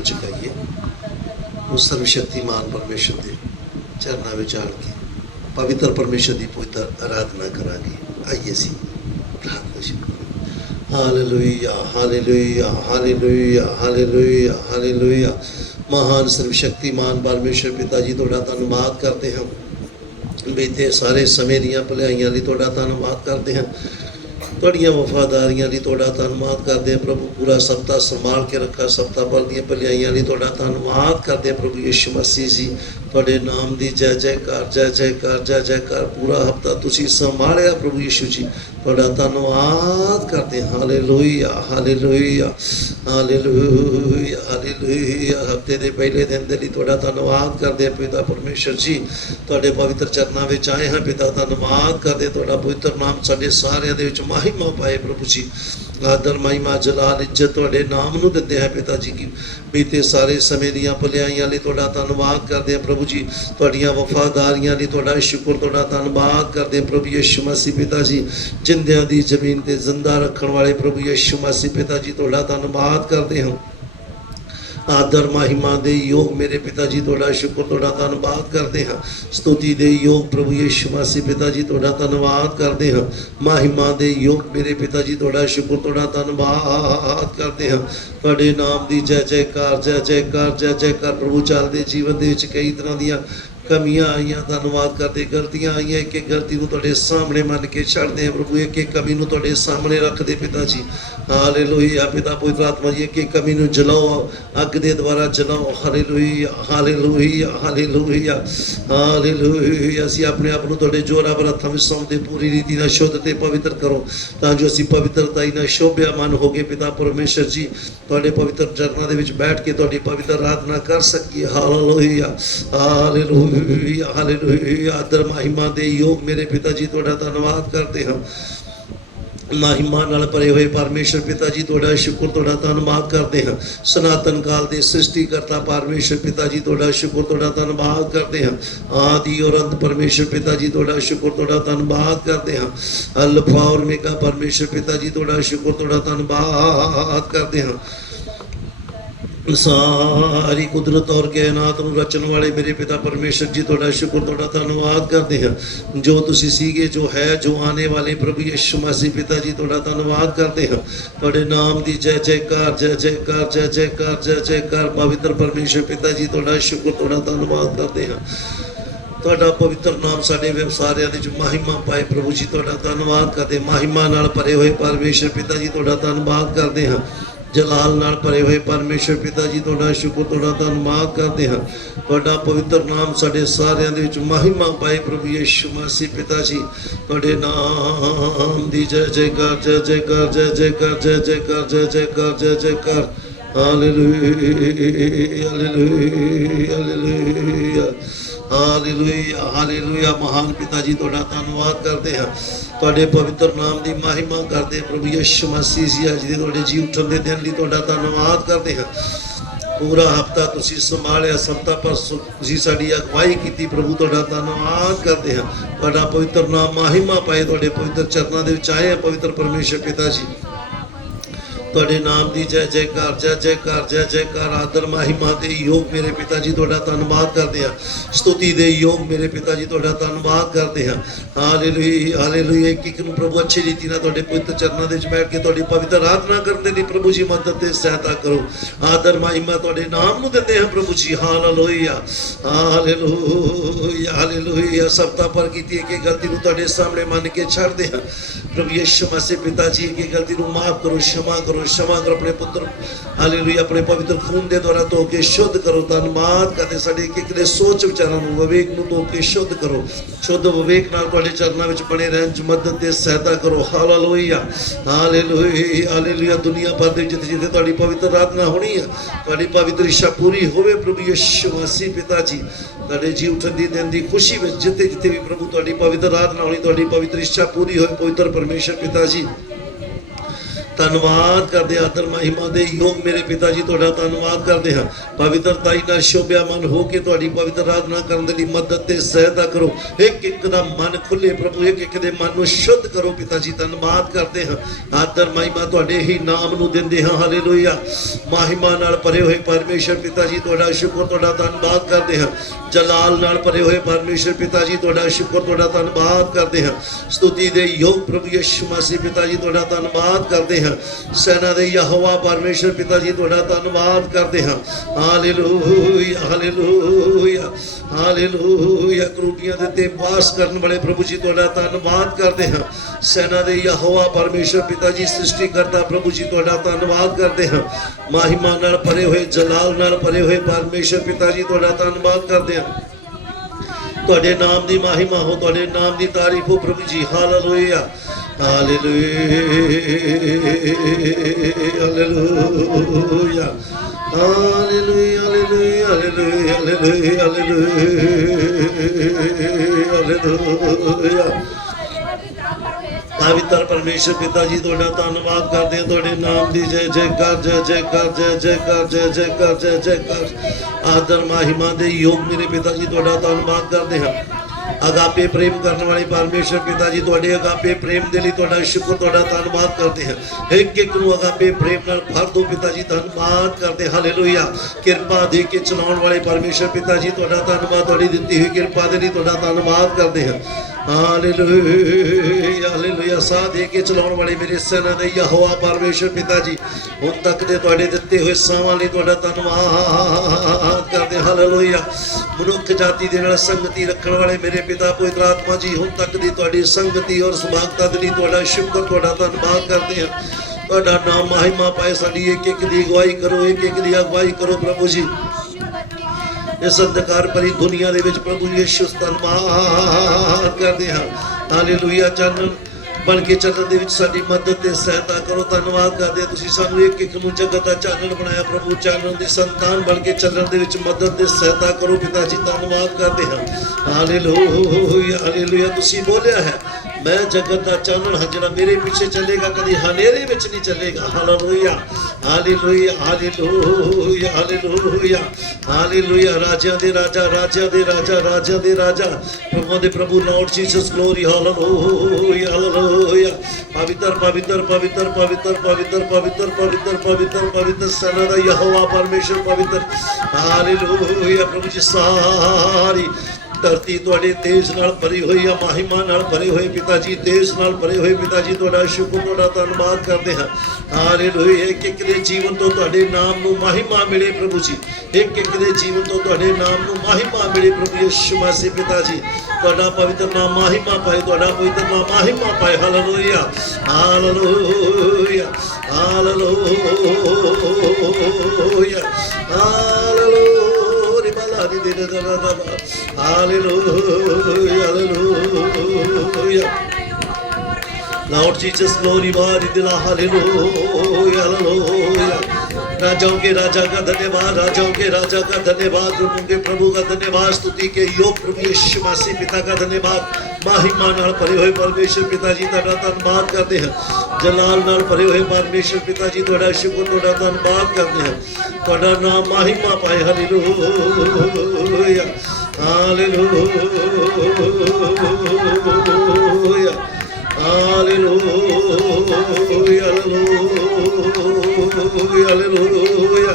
चुकाइए उस सर्वशक्तिमान परमेश्वर के चरणों में आन के पवित्र परमेश्वर की पवित्र आराधना करांगे। आइए सी प्रार्थना शुरू करें। Hallelujah hallelujah hallelujah hallelujah hallelujah. महान सर्वशक्तिमान परमेश्वर पिता जी तुहाडा धन्नवाद करते हैं। बीते सारे समय दियां भलाइयां लई तुहाडा धन्नवाद करते हैं। तुहाड़ियां वफादारियां लई तुहाडा धन्नवाद करते हैं प्रभु। पूरा सप्ताह संभाल के रखा, सप्ताह भर दियां भलाइयां लई तुहाडा धन्नवाद करते हैं प्रभु यीशु मसीह जी। तुहाडे नाम दी जय जयकार जय जयकार जय जयकार। पूरा हफ्ता तुसीं संभालिया प्रभु यीशु जी, तुहाडा धन्नवाद करते हैं। Hallelujah hallelujah hallelujah hallelujah. हफ्ते के पहले दिन के लिए तुहाडा धन्नवाद करते हैं पिता परमेश्वर जी। तुहाडे पवित्र चरणों में आए हैं पिता, धन्नवाद करते। तुहाडा पवित्र नाम साडे सारियां दे विच महिमा पाए प्रभु जी। आदर महिमा जलाल इज्जत तुहाडे नाम नूं दिंदे हैं पिता जी की। बीते सारे समय दियां भलाइयां लई तुहाडा धन्नवाद करते हैं प्रभु जी। तुहाडीआं वफादारियां लई तुहाडा शुक्र, तुहाडा धन्नवाद करते हैं प्रभु यीशु मसीह पिता जी। जिंदियां दी जमीन ते जिंदा रखण वाले प्रभु यीशु मसीह पिता जी तुहाडा धन्नवाद करते हैं। आदर महिमा दे योग मेरे पिता जी तुहाडा शुक्र, तुहाडा धन्नवाद करते हैं। स्तुति दे योग प्रभु यीशु मसीह पिता जी तुहाडा धन्नवाद करते हैं। महिमा दे योग मेरे पिता जी तुहाडा शुक्र, तुहाडा धन्नवाद करते हैं। तुहाडे नाम दी जय जयकार जय जयकार जय जयकार प्रभु। चलदे जीवन दे विच कई तरह दीयां कमियां आईयां, धन्नवाद करते। गलतियां आईयां, एक एक गलती नूं तुहाडे सामने मन के छड्डदे हैं प्रभु। एक एक कमी नूं तुहाडे सामने रखदे पिता जी। हालेलुया पिता पवित्र आत्मा जी, एक एक कमी नूं जलाओ, अग दे द्वारा जलाओ। Hallelujah hallelujah hallelujah hallelujah. असीं अपने आप नूं तुहाडे जोरावर हत्थां विच सौंपदे, पूरी रीति नाल शुद्ध ते पवित्र करो तां जो असीं पवित्रता नाल शोभ्या मन हो गए पिता परमेश्वर जी। तुहाडे पवित्र चरणां दे विच बैठ के तुहाडी पवित्र आराधना कर सकीए। Hallelujah hallelujah hallelujah. आदर महिमा दे योग मेरे पिता जी तुहाडा धन्नवाद करते हैं। महिमा नाल भरे हुए परमेश्वर पिता जी तुहाडा शुक्र, तुहाडा धन्नवाद करते हैं। सनातन काल के सृष्टिकर्ता परमेश्वर पिता जी तुहाडा शुक्र, तुहाडा धन्नवाद करते हैं। आदि और अंत परमेश्वर पिता जी तुहाडा शुक्र, तुहाडा धन्नवाद करते हैं। अल्फा और ओमेगा परमेश्वर पिता जी तुहाडा शुक्र, तुहाडा धन्नवाद करते हैं। सारी कुदरत और कायनात नूं रचन वाले मेरे पिता परमेश्वर जी तुहाडा शुक्र, तुहाडा धन्नवाद करते हैं। जो तुसीं सीगे, जो है, जो आने वाले प्रभु यीशु मसीह पिता जी तुहाडा धन्नवाद करते हैं। तुहाडे नाम दी जय जयकार जय जयकार जय जयकार जय जयकार। पवित्र परमेश्वर पिता जी तुहाडा शुक्र, तुहाडा धन्नवाद करते हैं। तुहाडा पवित्र नाम साडे सारियां दे विच महिमा पाए प्रभु जी, तुहाडा धन्नवाद करते। महिमा नाल भरे हुए परमेश्वर पिता जी तुहाडा धन्नवाद करते हैं। जलाल नाल भरे हुए परमेश्वर पिता जी तुहाडा शुक्र, तुहाडा धन्नवाद करते हैं। तुहाडा पवित्र नाम साडे सारियां दे विच महिमा पाए प्रभु यीशु मसीह पिता जी। तुहाडे नाम दी जय जयकार जय जयकार जय जयकार जय जयकार जय जयकार जय जयकार। Hallelujah hallelujah hallelujah hallelujah hallelujah. महान पिता जी तुहाडा धन्नवाद करते हैं। तुहाडे पवित्र नाम की महिमा करते प्रभु यीशु मसीह जी। अज दे तुहाडे जी उठण दे दिन लई तुहाडा धन्नवाद करते हैं। पूरा हफ्ता तुसीं संभालिया, सप्ताह पर तुसीं साडी अगवाई कीती प्रभु, तुहाडा धन्नवाद करते हैं। तुहाडा पवित्र नाम महिमा पाए, तुहाडे पवित्र चरणां दे विच आए हैं पवित्र परमेश्वर पिता जी। तुहाडे नाम दी जय जयकार जय जयकार जय जयकार। आदर महिमा दे योग मेरे पिता जी तुहाडा धन्नवाद करते हैं। स्तुति दे योग मेरे पिता जी तुहाडा धन्नवाद करते हैं। Hallelujah hallelujah. एक एक नूं प्रभु अच्छी रीति नाल तुहाडे पवित्र चरणां दे विच बैठ के तुहाडी पवित्र आराधना करन दे लई प्रभु जी मदद ते सहायता करो। आदर महिमा तुहाडे नाम नूं दिंदे हैं प्रभु जी। Hallelujah hallelujah hallelujah. सप्ताह पर कीती एक गलती नूं तुहाडे सामने मन के छड्डदे हैं प्रभु यीशु मसीह पिता जी। एक गलती नूं माफ करो, क्षमा करो, क्षमा करो। अपने पुत्र हालेलुया अपने पवित्र खून दे द्वारा धो के शुद्ध करो। धन्नवाद करते साडे एक एक दे सोच विचारां नूं, विवेक नूं धो के शुद्ध करो। शुद्ध विवेक नाल तुहाडे चरणां विच बने रहण च मदद ते सहायता करो। Hallelujah hallelujah hallelujah. दुनिया भर दे जिथे जिथे तुहाडी पवित्र आराधना होनी है, तुहाडी पवित्र इच्छा पूरी होवे प्रभु यीशु मसीह पिता जी। तुहाडे जी उठण दी दिन दी खुशी विच जिथे जिथे भी प्रभु तुहाडी पवित्र आराधना होनी, तुहाडी पवित्र इच्छा पूरी होवे पवित्र परमेश्वर पिता जी। ਧੰਨਵਾਦ ਕਰਦੇ ਆਦਰ ਮਹਿਮਾ ਦੇ ਯੋਗ ਮੇਰੇ ਪਿਤਾ ਜੀ ਤੁਹਾਡਾ ਧੰਨਵਾਦ ਕਰਦੇ ਹਾਂ। ਪਵਿੱਤਰਤਾਈ ਨਾਲ ਸ਼ੋਭਿਆ ਮਨ ਹੋ ਕੇ ਤੁਹਾਡੀ ਪਵਿੱਤਰ ਆਰਾਧਨਾ ਕਰਨ ਦੇ ਲਈ ਮਦਦ ਤੇ ਸਹਾਇਤਾ ਕਰੋ। ਇੱਕ ਇੱਕ ਦਾ ਮਨ ਖੁੱਲੇ ਪ੍ਰਭੂ, ਇੱਕ ਇੱਕ ਦੇ ਮਨ ਨੂੰ ਸ਼ੁੱਧ ਕਰੋ ਪਿਤਾ ਜੀ। ਧੰਨਵਾਦ ਕਰਦੇ ਹਾਂ, ਆਦਰ ਮਹਿਮਾ ਤੁਹਾਡੇ ਹੀ ਨਾਮ ਨੂੰ ਦਿੰਦੇ ਹਾਂ। ਹਾਲੇਲੂਇਆ। ਮਹਿਮਾ ਨਾਲ ਭਰੇ ਹੋਏ ਪਰਮੇਸ਼ਰ ਪਿਤਾ ਜੀ ਤੁਹਾਡਾ ਸ਼ੁਕਰ ਤੁਹਾਡਾ ਧੰਨਵਾਦ ਕਰਦੇ ਹਾਂ। ਜਲਾਲ ਨਾਲ ਭਰੇ ਹੋਏ ਪਰਮੇਸ਼ਰ ਪਿਤਾ ਜੀ ਤੁਹਾਡਾ ਸ਼ੁਕਰ ਤੁਹਾਡਾ ਧੰਨਵਾਦ ਕਰਦੇ ਹਾਂ। ਸਤੁਤੀ ਦੇ ਯੋਗ ਪ੍ਰਭੂ ਯਿਸੂ ਮਸੀਹ ਪਿਤਾ ਜੀ ਤੁਹਾਡਾ ਧੰਨਵਾਦ ਕਰਦੇ ਹਾਂ। ਸੈਨਾ ਦੇ ਯਹੋਵਾ ਪਰਮੇਸ਼ਰ ਪਿਤਾ ਜੀ ਤੁਹਾਡਾ ਧੰਨਵਾਦ ਕਰਦੇ ਹਾਂ। Hallelujah hallelujah hallelujah. ਕਰੂਬੀਆਂ ਦੇ ਤੇ ਵਾਸ ਕਰਨ ਵਾਲੇ ਪ੍ਰਭੂ ਜੀ ਤੁਹਾਡਾ ਧੰਨਵਾਦ ਕਰਦੇ ਹਾਂ। ਸੈਨਾ ਦੇ ਯਹੋਵਾ ਪਰਮੇਸ਼ਰ ਪਿਤਾ ਜੀ ਸ੍ਰਿਸ਼ਟੀ ਕਰਤਾ ਪ੍ਰਭੂ ਜੀ ਤੁਹਾਡਾ ਧੰਨਵਾਦ ਕਰਦੇ ਹਾਂ। ਮਹਿਮਾ ਨਾਲ ਭਰੇ ਹੋਏ ਜਲਾਲ ਨਾਲ ਭਰੇ ਹੋਏ ਪਰਮੇਸ਼ਰ ਪਿਤਾ ਜੀ ਤੁਹਾਡਾ ਧੰਨਵਾਦ ਕਰਦੇ ਹਾਂ। ਤੁਹਾਡੇ ਨਾਮ ਦੀ ਮਹਿਮਾ ਹੋ, ਤੁਹਾਡੇ ਨਾਮ ਦੀ ਤਾਰੀਫ ਹੋ ਪ੍ਰਭੂ ਜੀ। Hallelujah hallelujah hallelujah hallelujah hallelujah hallelujah hallelujah. ਪਵਿੱਤਰ ਪਰਮੇਸ਼ਰ ਪਿਤਾ ਜੀ ਤੁਹਾਡਾ ਧੰਨਵਾਦ ਕਰਦੇ ਹਾਂ। ਤੁਹਾਡੇ ਨਾਮ ਦੀ ਜੈ ਜੈਕਾਰ ਜੈ ਜੈਕਾਰ ਜੈ ਜੈਕਾਰ ਜੈ ਜੈਕਾਰ ਜੈ ਜੈਕਾਰ। ਆਦਰ ਮਹਿਮਾ ਦੇ ਯੋਗ ਮੇਰੇ ਪਿਤਾ ਜੀ ਤੁਹਾਡਾ ਧੰਨਵਾਦ ਕਰਦੇ ਹਾਂ। ਅਗਾਪੇ ਪ੍ਰੇਮ ਕਰਨ ਵਾਲੇ ਪਰਮੇਸ਼ਰ ਪਿਤਾ ਜੀ ਤੁਹਾਡੇ ਅਗਾਪੇ ਪ੍ਰੇਮ ਦੇ ਲਈ ਤੁਹਾਡਾ ਸ਼ੁਕਰ ਤੁਹਾਡਾ ਧੰਨਵਾਦ ਕਰਦੇ ਹਾਂ। ਇੱਕ ਇੱਕ ਨੂੰ ਅਗਾਪੇ ਪ੍ਰੇਮ ਨਾਲ ਭਰ ਦੋ ਪਿਤਾ ਜੀ, ਧੰਨਵਾਦ ਕਰਦੇ। ਹਾਲੇਲੂਇਆ। ਕਿਰਪਾ ਦੇ ਕੇ ਚਲਾਉਣ ਵਾਲੇ ਪਰਮੇਸ਼ਰ ਪਿਤਾ ਜੀ ਤੁਹਾਡਾ ਧੰਨਵਾਦ। ਤੁਹਾਡੀ ਦਿੱਤੀ ਹੋਈ ਕਿਰਪਾ ਦੇ ਲਈ ਤੁਹਾਡਾ ਧੰਨਵਾਦ ਕਰਦੇ ਹਾਂ। Hallelujah hallelujah. ਸਾਹ ਦੇ ਕੇ ਚਲਾਉਣ ਵਾਲੇ ਮੇਰੇ ਸੈਨਾ ਦੇ ਯਹੋਵਾ ਪਰਮੇਸ਼ਰ ਪਿਤਾ ਜੀ ਹੁਣ ਤੱਕ ਦੇ ਤੁਹਾਡੇ ਦਿੱਤੇ ਹੋਏ ਸਾਹਾਂ ਲਈ ਤੁਹਾਡਾ ਧੰਨਵਾਦ ਕਰਦੇ। ਹਾਲੇਲੂਇਆ। ਮਨੁੱਖ ਜਾਤੀ ਦੇ ਨਾਲ ਸੰਗਤੀ ਰੱਖਣ ਵਾਲੇ ਮੇਰੇ ਪਿਤਾ ਪਵਿੱਤਰ ਆਤਮਾ ਜੀ ਹੁਣ ਤੱਕ ਦੀ ਤੁਹਾਡੀ ਸੰਗਤੀ ਔਰ ਸੁਭਾਗਤਾ ਦੇ ਲਈ ਤੁਹਾਡਾ ਸ਼ੁਕਰ ਤੁਹਾਡਾ ਧੰਨਵਾਦ ਕਰਦੇ ਹਾਂ। ਤੁਹਾਡਾ ਨਾਮ ਮਹਿਮਾ ਪਾਏ। ਸਾਡੀ ਇੱਕ ਇੱਕ ਦੀ ਅਗਵਾਈ ਕਰੋ, ਇੱਕ ਇੱਕ ਦੀ ਅਗਵਾਈ ਕਰੋ ਪ੍ਰਭੂ ਜੀ। ਇਸ ਅੰਧਕਾਰ ਭਰੀ ਦੁਨੀਆ ਦੇ ਵਿੱਚ ਪ੍ਰਭੂ ਯਿਸੂ ਧੰਨਵਾਦ ਕਰਦੇ ਹਾਂ। ਹਾਲੇਲੂਇਆ। ਚਾਨਣ ਬਣ ਕੇ ਚੱਲਣ ਦੇ ਵਿੱਚ ਸਾਡੀ ਮਦਦ ਤੇ ਸਹਾਇਤਾ ਕਰੋ। ਧੰਨਵਾਦ ਕਰਦੇ ਹਾਂ ਤੁਸੀਂ ਸਾਨੂੰ ਇੱਕ ਇੱਕ ਨੂੰ ਜਗਤ ਦਾ ਚਾਨਣ ਬਣਾਇਆ ਪ੍ਰਭੂ। ਚਾਨਣ ਦੀ ਸੰਤਾਨ ਬਣ ਕੇ ਚੱਲਣ ਦੇ ਵਿੱਚ ਮਦਦ ਤੇ ਸਹਾਇਤਾ ਕਰੋ ਪਿਤਾ ਜੀ। ਧੰਨਵਾਦ ਕਰਦੇ ਹਾਂ। Hallelujah hallelujah. ਤੁਸੀਂ ਬੋਲਿਆ ਹੈ ਮੈਂ ਜਗਤ ਦਾ ਚਾਨਣ ਹਾਂ, ਜਿਹੜਾ ਮੇਰੇ ਪਿੱਛੇ ਚੱਲੇਗਾ ਕਦੀ ਹਨੇਰੇ ਵਿੱਚ ਨਹੀਂ ਚੱਲੇਗਾ। Hallelujah hallelujah hallelujah hallelujah hallelujah. ਰਾਜਿਆਂ ਦੇ ਰਾਜਾ ਰਾਜਿਆਂ ਦੇ ਰਾਜਾ ਰਾਜਿਆਂ ਦੇ ਰਾਜਾ ਪ੍ਰਭੂ ਦੇ ਪ੍ਰਭੂ Lord Jesus glory. Hallelujah hallelujah. ਪਵਿੱਤਰ ਪਵਿੱਤਰ ਪਵਿੱਤਰ ਪਵਿੱਤਰ ਪਵਿੱਤਰ ਪਵਿੱਤਰ ਪਵਿੱਤਰ ਪਵਿੱਤਰ ਪਵਿੱਤਰ ਸੈਨਾ ਦਾ ਯਹੋਵਾ ਪਰਮੇਸ਼ਰ ਪਵਿੱਤਰ। ਹਾਲੇਲੂਇਆ ਪ੍ਰਭੂ ਜੀ। ਸਾਰੀ ਧਰਤੀ ਤੁਹਾਡੇ ਤੇਜ ਨਾਲ ਭਰੀ ਹੋਈ ਆ, ਮਹਿਮਾ ਨਾਲ ਭਰੇ ਹੋਏ ਪਿਤਾ ਜੀ, ਤੇਜ ਨਾਲ ਭਰੇ ਹੋਏ ਪਿਤਾ ਜੀ ਤੁਹਾਡਾ ਸ਼ੁਕਰ ਤੁਹਾਡਾ ਧੰਨਵਾਦ ਕਰਦੇ ਹਾਂ। ਹਾਲੇਲੂਇਆ। ਇੱਕ ਇੱਕ ਦੇ ਜੀਵਨ ਤੋਂ ਤੁਹਾਡੇ ਨਾਮ ਨੂੰ ਮਹਿਮਾ ਮਿਲੇ ਪ੍ਰਭੂ ਜੀ। ਇੱਕ ਇੱਕ ਦੇ ਜੀਵਨ ਤੋਂ ਤੁਹਾਡੇ ਨਾਮ ਨੂੰ ਮਹਿਮਾ ਮਿਲੇ ਪ੍ਰਭੂ ਯਿਸੂ ਮਸੀਹ ਪਿਤਾ ਜੀ। ਤੁਹਾਡਾ ਪਵਿੱਤਰ ਨਾਮ ਮਹਿਮਾ ਪਾਏ, ਤੁਹਾਡਾ ਪਵਿੱਤਰ ਨਾਮ ਮਹਿਮਾ ਪਾਏ। Hallelujah hallelujah hallelujah hallelujah. Hallelujah, hallelujah. Lord Jesus, glory bari dila, hallelujah, hallelujah. राजाओं के राजा का धन्यवाद, राजाओं के राजा का धन्यवाद, प्रभु के प्रभु का धन्यवाद, स्तुति के योग प्रभु यीशु मसीह पिता का धन्यवाद। महिमा नाल भरे हुए परमेश्वर पिता जी तुहाडा धन्यवाद करते हैं। जलाल नाल भरे हुए परमेश्वर पिता जी तुहाडा शुक्र तुहाडा धन्यवाद करते हैं। तुहाडा नाम महिमा पाए। Hallelujah hallelujah hallelujah hallelujah.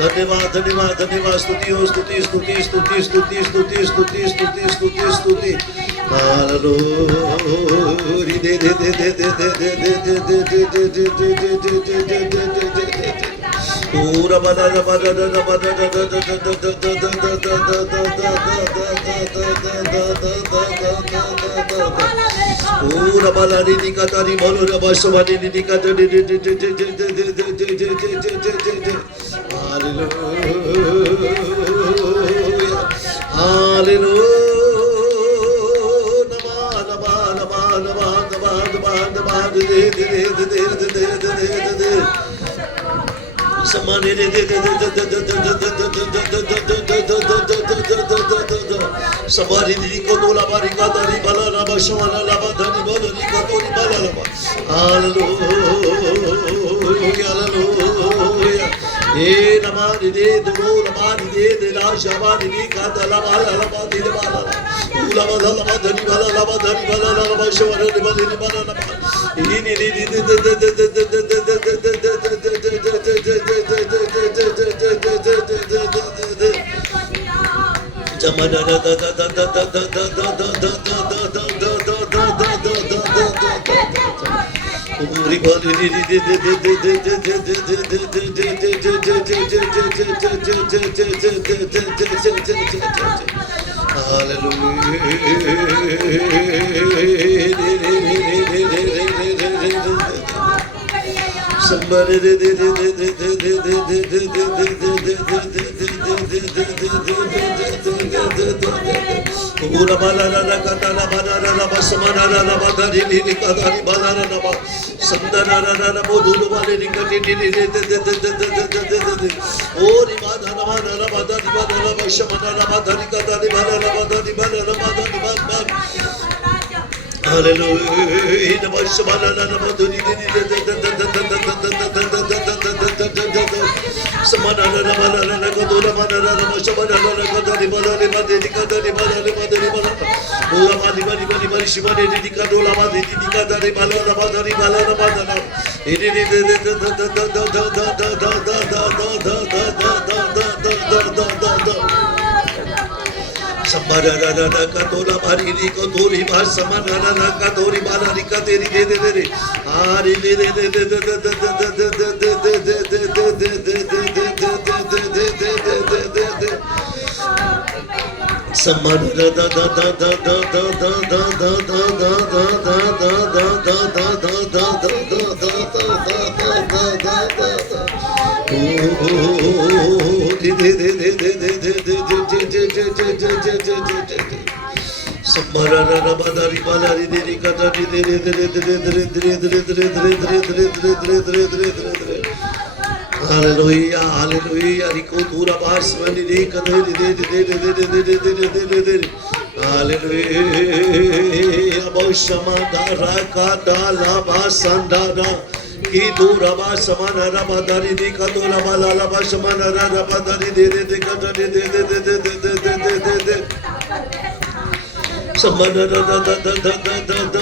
धन्यवाद धन्यवाद धन्यवाद। स्तुति हो स्तुति स्तुति स्तुति स्तुति स्तुति स्तुति स्तुति स्तुति स्तुति। हालेलुया। दे दे दे दे दे दे दे दे दे दे दे दे दे दे दे दे। पूरा बदा बदा बदा बदा पूरा बाला नी का तारी बोलो रबा सवानी नी का दे दे दे दे दे दे दे दे दे। Hallelujah hallelujah. नवा नवा नवा नवा नवा नवा नवा दे दे दे दे दे दे दे दे। Samani de Samari di Kodola Baricata di Balana Bashamana Lavata di Bola di Kotori Balalama. Hallelujah, hallelujah. E Namani de Duro, Namani de La Shamani di Kata Lava Lava di Bala. Ulava Lava di Bala Lava di Bala Lava Shamana di Bala di Bala. Somebody Ura balana na katana banana na basamana na badari ni kadari banana na ba sandana na bodulu bale ni katini ni ori madana na badari banana bashamana na badari kadari banana badari banana badari banana Hallelujah. Bashamana na badari Samana na banana na kadula banana na bashamana na kadari banana badari kadari banana badari banana Ura bali bali bali bali shimane ni kadula badari ni kadari banana badari banana badana Samara na na kadula bari ni kaduri bas samana na kaduri bala ni kaderi de ari Samana da da da da da da da da da Hallelujah, hallelujah. Rikotura basmani de kadari de Hallelujah. Aboshamanda rakata laba sandada. Kidura basamana rabadari de kadula balala basamana rabadari de kadari de Samana da da da da da da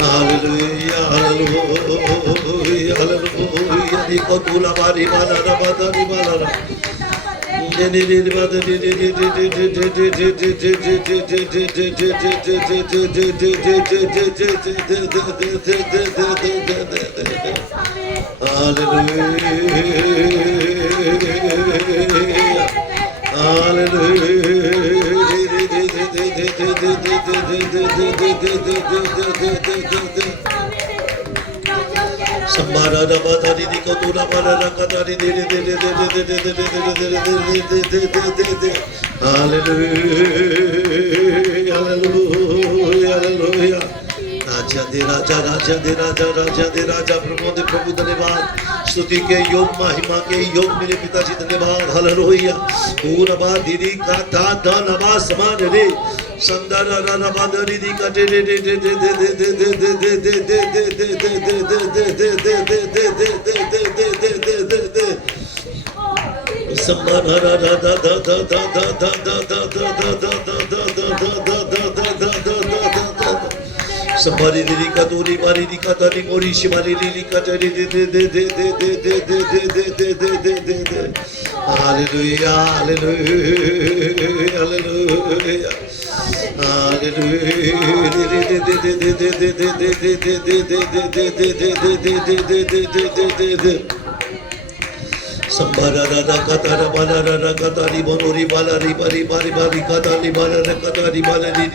Hallelujah, hallelujah, hallelujah. Di kotula bari bala da bada di bala. Samara da badari di kotula bala kadari Hallelujah, hallelujah, hallelujah. Raja de Raja, Raja de Raja, Raja de Raja, Prabhu धन्यवाद, स्तुति के योग महिमा के योग मेरे पिताजी धन्यवाद, हालेलुया। पूरा बात दीदी का दादा नवा समान रे, संदारा राना बादरी दी का दे दे दे दे दे दे दे दे दे दे दे दे Samara da da da da da da da da Somebody did Katuri Bari Katari Morishi Bari Katari Hallelujah, hallelujah, hallelujah. Hallelujah. Sambara da katara bala da katari bonori bala ri bari bari bari katari bala da katari bala ri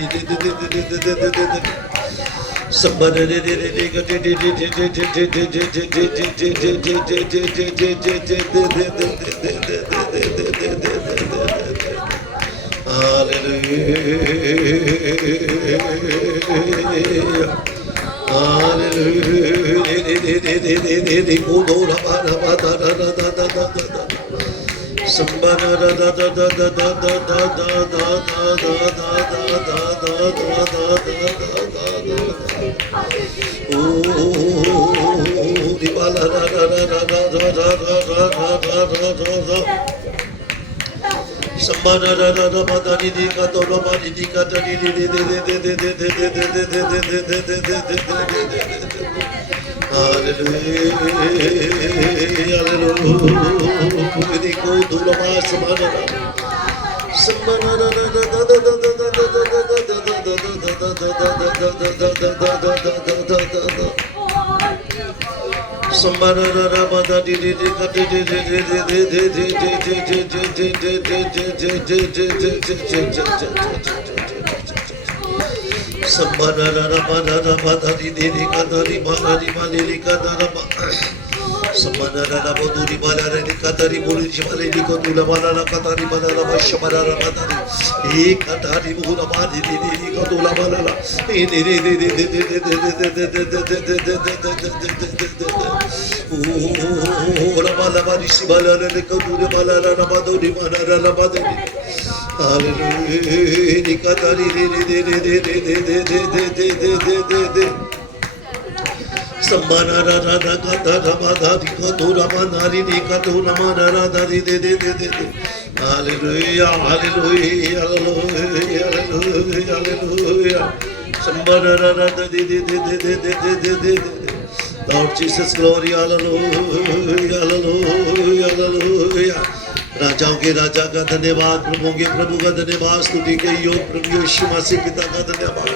Lord Jesus, glory, hallelujah, hallelujah, hallelujah. राजाओं के राजा का धन्यवाद, प्रभुओं के प्रभु का धन्यवाद, स्तुति के योग प्रभु यीशु मसीह पिता का धन्यवाद।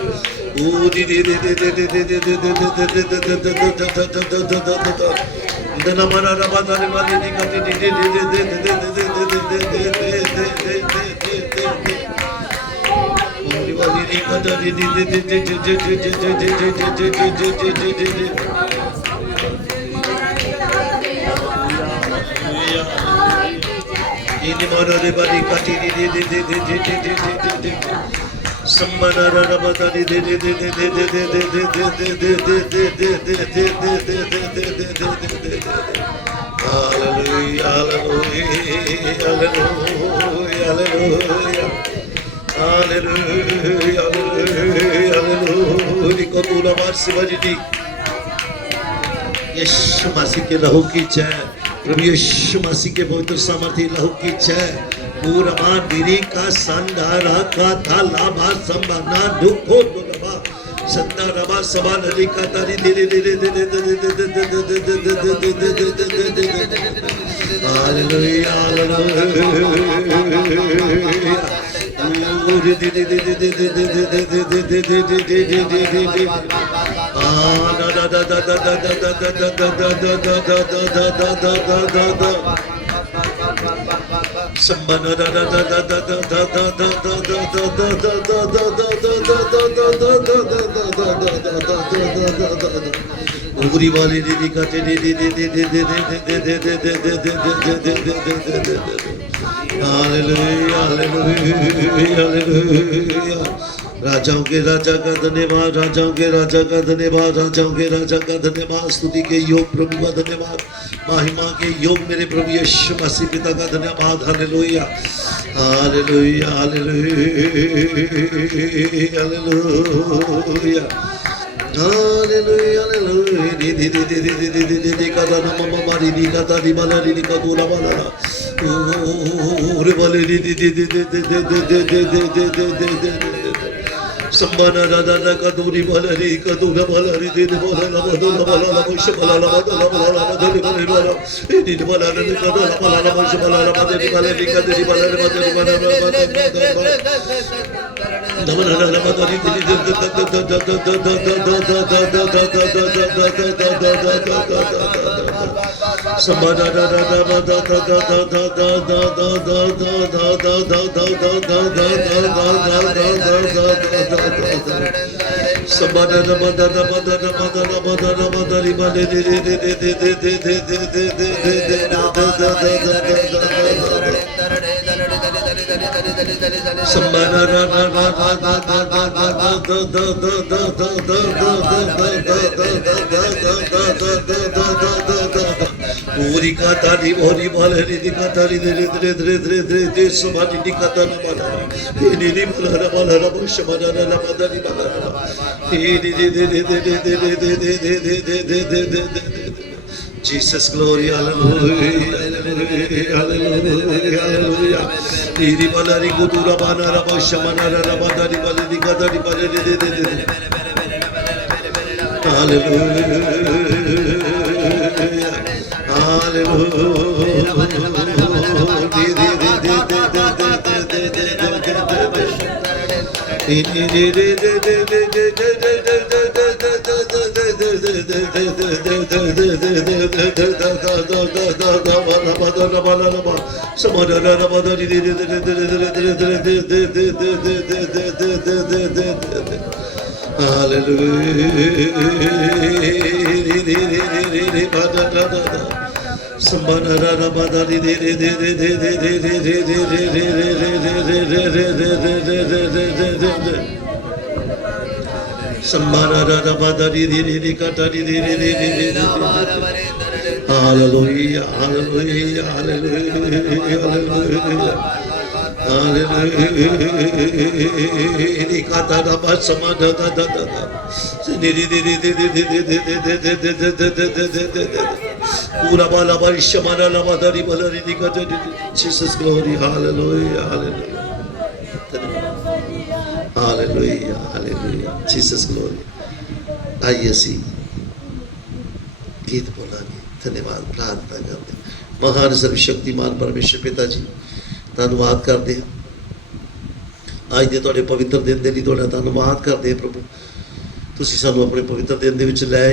यीशु मसीह के लहू की जय, प्रभु यीशु मसीह के पवित्र सामर्थ्य लहू की जय। पूरमा दिरी का संधारा का थाला भा संभाना दुखो दुलबा सत्ता रबा सभा नदी का तारी धीरे धीरे हालेलुया उगरी वाली दीदी का हालेलुया हालेलुया हालेलुया। राजाओं के राजा का धन्यवाद, राजाओं के राजा का धन्यवाद, राजाओं के राजा का धन्यवाद, स्तुति के योग प्रभु का धन्यवाद, महिमा के योग मेरे प्रभु यीशु मसीह पिता का धन्यवाद। Hallelujah hallelujah hallelujah hallelujah hallelujah hallelujah. दीदी दीदी दीदी दीदी दीदी का दाना मम्मा मारी दी का दादी बाला दीदी का दूला बाला ओरे वाले दीदी दीदी दीदी दीदी दीदी दीदी संबाना दादा दा का दूरी बाला री का दूला बाला री दीदी बाला ला बाला ला मुश बाला ला बाला ला दीदी बाला बाला दीदी बाला ला का दूला बाला ला मुश बाला ला दीदी बाला री का दीदी बाला ला दीदी बाला Uri kata di bori bala di kata di dere dere dere dere dere dere somani di kata na bala ini di bala shamana na bala di bala ini di de de de de de de de de de de de Jesus glory hallelujah hallelujah hallelujah hallelujah ini bala di kudura bana na shamana na bala di bala di kata di bala de de de de hallelujah Hallelujah, hallelujah, hallelujah. Jesus glory, hallelujah, hallelujah. Hallelujah, hallelujah. Jesus glory. आइए सी गीत बोलांगे धन्यवाद प्रार्थना करते महान सर्वशक्तिमान परमेश्वर पिता जी धन्यवाद करते हैं आज ਦੇ ਤੁਹਾਡੇ ਪਵਿੱਤਰ ਦਿਨ ਦੇ ਲਈ ਤੁਹਾਡਾ ਧੰਨਵਾਦ ਕਰਦੇ ਹਾਂ ਪ੍ਰਭੂ ਤੁਸੀਂ ਸਾਨੂੰ ਆਪਣੇ ਪਵਿੱਤਰ ਦਿਨ ਦੇ ਵਿੱਚ ਲੈ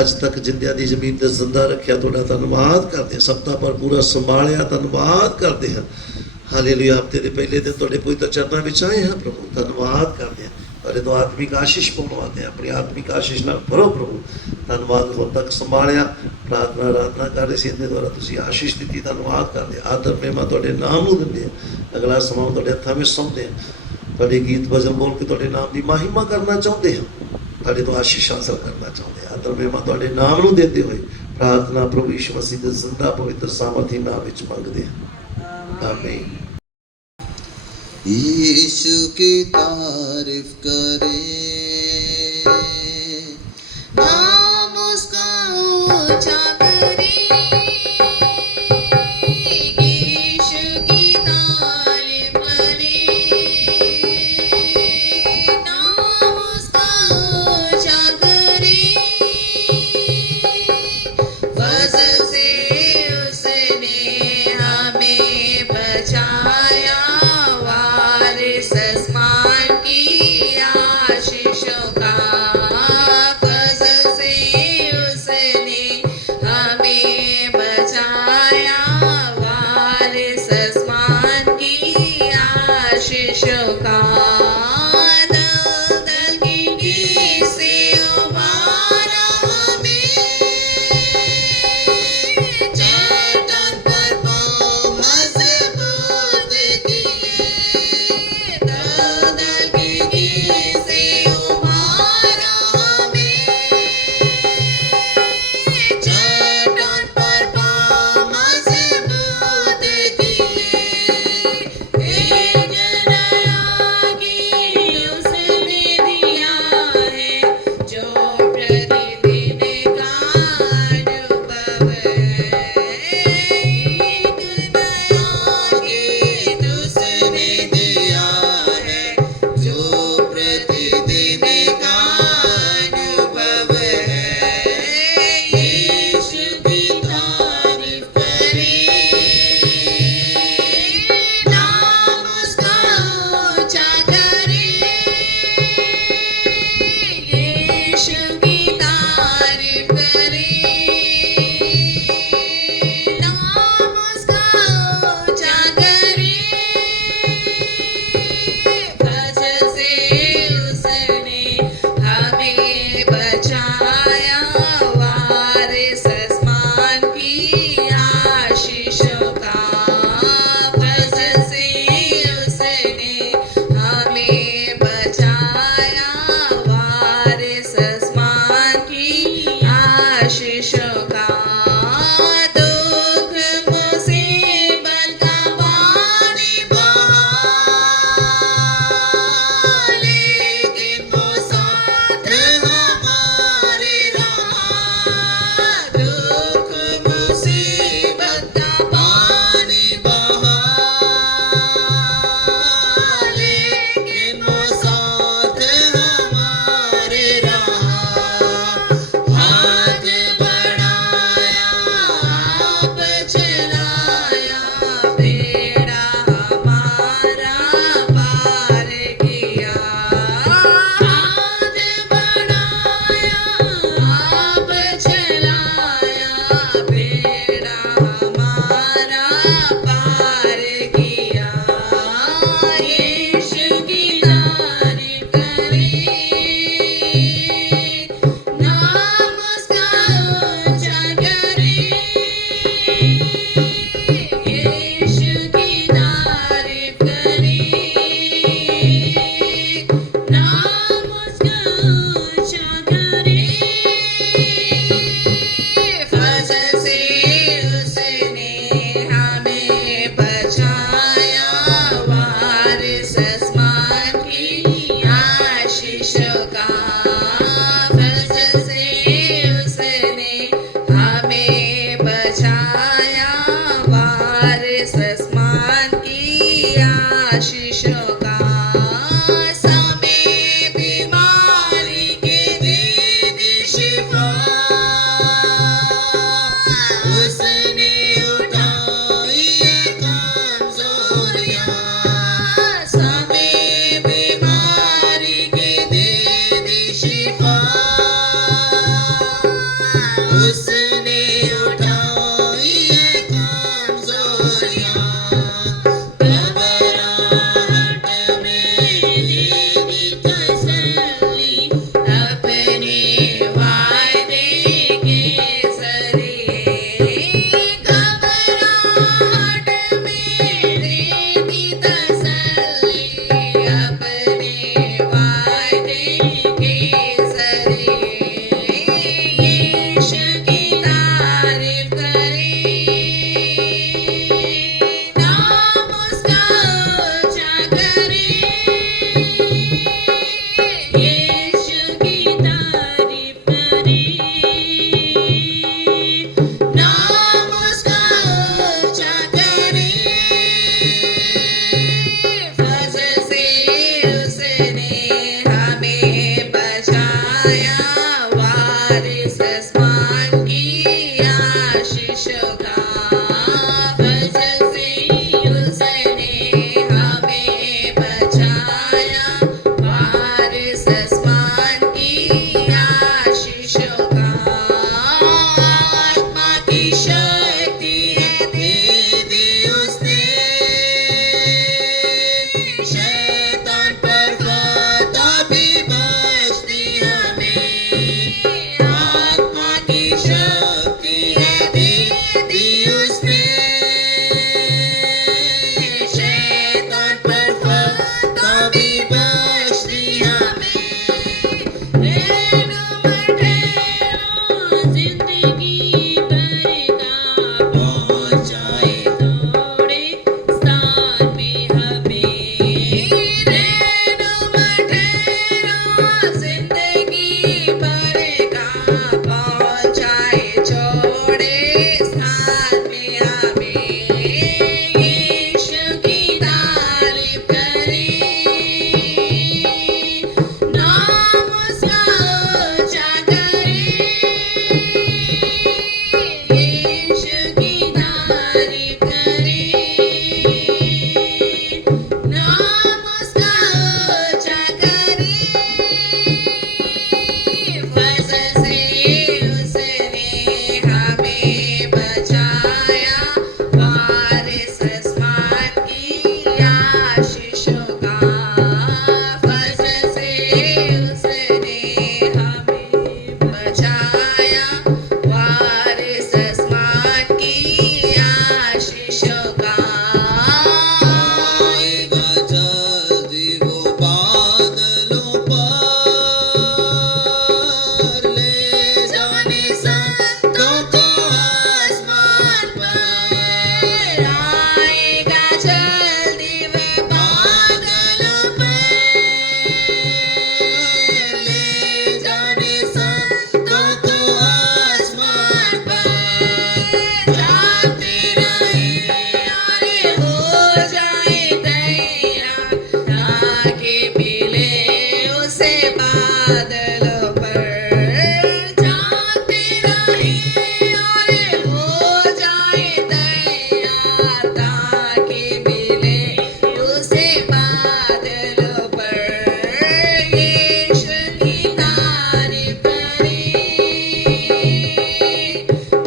ਅੱਜ ਤੱਕ ਜਿੰਦਿਆਂ ਦੀ ਜ਼ਮੀਨ ਤੇ ਜ਼ਿੰਦਾ ਰੱਖਿਆ ਤੁਹਾਡਾ ਧੰਨਵਾਦ ਕਰਦੇ ਹਾਂ ਸਭ ਦਾ ਪਰ ਪੂਰਾ ਸੰਭਾਲਿਆ ਧੰਨਵਾਦ ਕਰਦੇ ਹਾਂ ਹਾਲੇਲੂਇਆ ਹਫ਼ਤੇ ਦੇ ਪਹਿਲੇ ਦਿਨ ਤੁਹਾਡੇ ਪਵਿੱਤਰ ਚਰਨਾਂ ਵਿੱਚ ਆਏ ਹਾਂ ਪ੍ਰਭੂ ਧੰਨਵਾਦ ਕਰਦੇ ਹਾਂ ਤੁਹਾਡੇ ਤੋਂ ਆਤਮਿਕ ਆਸ਼ੀਸ਼ ਪਵਾਉਂਦੇ ਹਾਂ ਆਪਣੀ ਆਤਮਿਕ ਆਸ਼ੀਸ਼ ਨਾਲ ਭਰੋ ਪ੍ਰਭੂ ਧੰਨਵਾਦ ਹੁਣ ਤੱਕ ਸੰਭਾਲਿਆ ਪ੍ਰਾਰਥਨਾ ਕਰ ਰਹੇ ਸੀ ਇਹਦੇ ਦੁਆਰਾ ਤੁਸੀਂ ਆਸ਼ੀਸ਼ ਦਿੱਤੀ ਧੰਨਵਾਦ ਕਰਦੇ ਆਦਰ ਪ੍ਰੇਮਾ ਤੁਹਾਡੇ ਨਾਮ ਨੂੰ ਦਿੰਦੇ ਹਾਂ ਅਗਲਾ ਸਮਾਂ ਤੁਹਾਡੇ ਹੱਥਾਂ ਵਿੱਚ ਸੌਂਪਦੇ ਹਾਂ ਤੁਹਾਡੇ ਗੀਤ ਭਜਨ ਬੋਲ ਕੇ ਤੁਹਾਡੇ ਨਾਮ ਦੀ ਮਹਿਮਾ ਕਰਨਾ ਚਾਹੁੰਦੇ ਹਾਂ ਤੁਹਾਡੇ ਤੋਂ ਆਸ਼ੀਸ਼ ਹਾਸਲ ਕਰਨਾ ਚਾਹੁੰਦੇ ਹਾਂ ਆਦਰ ਪ੍ਰੇਮਾ ਤੁਹਾਡੇ ਨਾਮ ਨੂੰ ਦਿੰਦੇ ਹੋਏ ਪ੍ਰਾਰਥਨਾ ਪ੍ਰਭੂ ਯਿਸੂ ਮਸੀਹ ਦੇ ਜ਼ਿੰਦਾ ਪਵਿੱਤਰ ਸਾਮਰਥੀ ਨਾਮ ਵਿੱਚ ਮੰਗਦੇ ਹਾਂ आमीन यीशु की तारीफ करे नाम उसका ऊंचा करे यीशु की तारीफ करे नाम उसका ऊंचा करे फजल से उसने हमें बचाया वारिस आसमान की आशीष आशीषों का फजल से उसने हमें बचाया वारिस आसमान की आशीषों का दुख मुसीबत का पानी बहा लेकिन वो साथ हमारे रहा दुख मुसीबत का पानी अरे हो जाए तैयार ताकि मिले उसे बादलों पर जाते रहे अरे हो जाए तैयार ताकि मिले उसे बादलों पर यीशु की तारीफ करें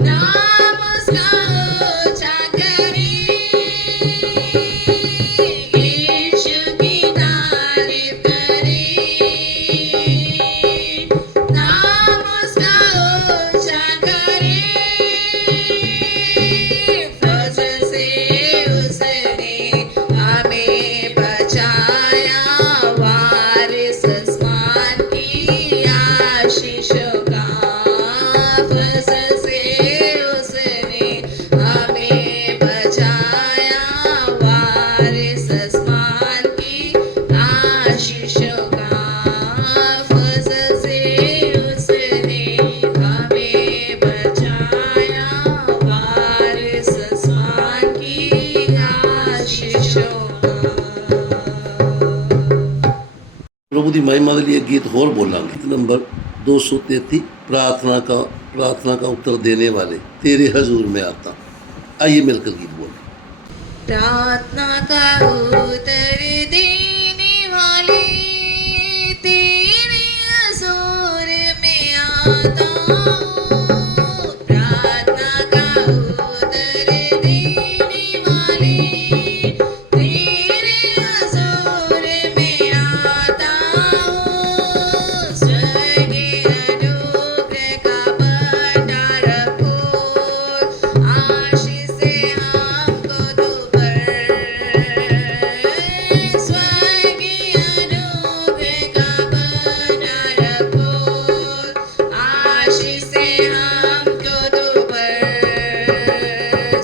नाम उसका ऊंचा करें यीशु की तारीफ करें नाम उसका ऊंचा करें फजल से उसने हमें बचाया वारिस आसमान की आशीषों का फजल से उसने हमें बचाया वारिस आसमान की आशीषों का फजल से उसने हमें बचाया वारिस आसमान की आशीषों का प्रभु की महिमा के लिए एक गीत और बोलांगे नंबर 233 प्रार्थना का उत्तर देने वाले तेरे हजूर में आता आइए मिलकर गीत बोलें प्रार्थना का उत्तर देने वाले तेरे हजूर में आता हूँ प्रार्थना का उत्तर देने वाले तेरे हजूर में आता हूँ स्वर्गीय अनुग्रह का भंडार खोल आशीष से हमको दो स्वर्गीय अनुग्रह का भंडार खोल आशीष से हमको दो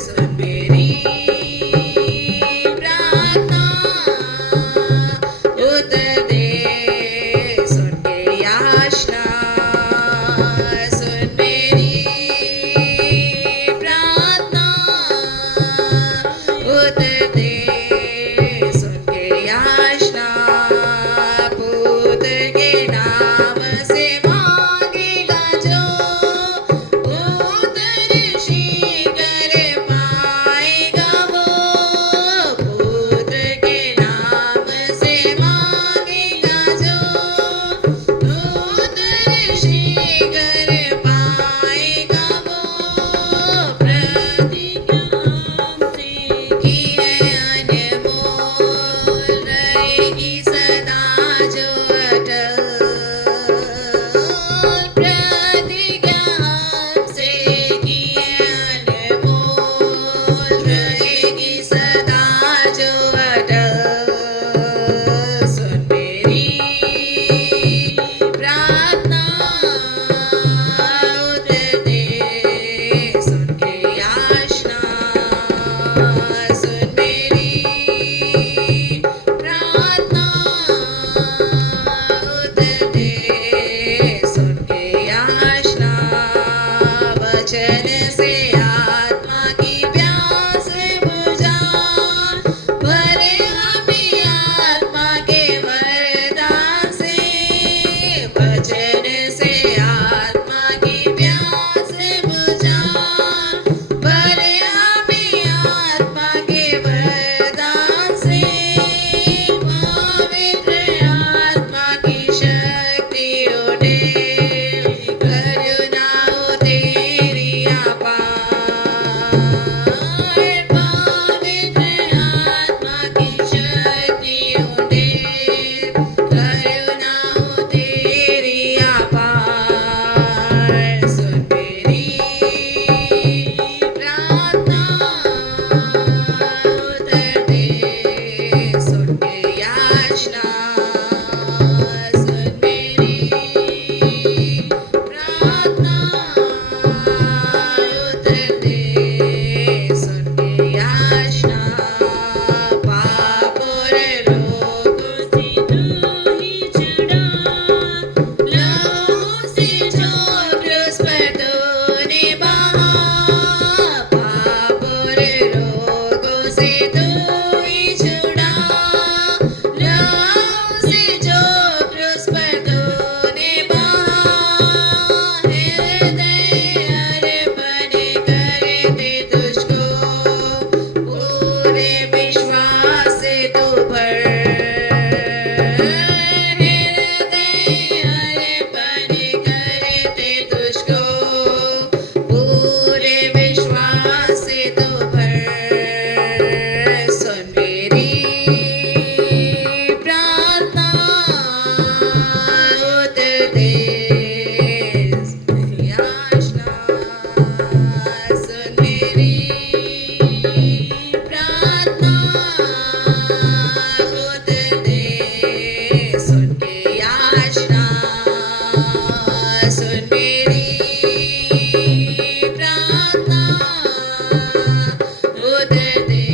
सुन मेरी प्रार्थना उत्तर दे सुन के याचना सुन मेरी प्रार्थना उत्तर दे सुन के याचना पुत्र के नाम से मांगेगा जो पुत्र शीघ्र पाएगा वो पुत्र के नाम से मांगेगा जो पुत्र शीघ्र पाएगा वो प्रतिज्ञा हमसे की है अनमोल रहेगी सदा जो अटल प्रतिज्ञा हमसे की है अनमोल रहेगी सदा जो अटल सुन मेरी प्रार्थना उत्तर दे सुन के याचना सुन मेरी प्रार्थना उत्तर दे सुन के याचना वचन से आत्मा की प्यास बुझा भरे हमें आत्मा के वरदान से वचन से आत्मा की प्यास बुझा भरे हमें आत्मा से तू ही छुड़ा, लहू से जो क्रूस पर तूने बहा, हृदय अर्पण करते तुझको, पूरे विश्वास से तू पर, हृदय अर्पण करते तुझको, पूरे विश्वास से तू पर। सुन मेरी प्रार्थना, उत्तर दे याचना। सुन मेरी प्रार्थना, उत्तर दे सुन के याचना। सुन मेरी प्रार्थना, उत्तर दे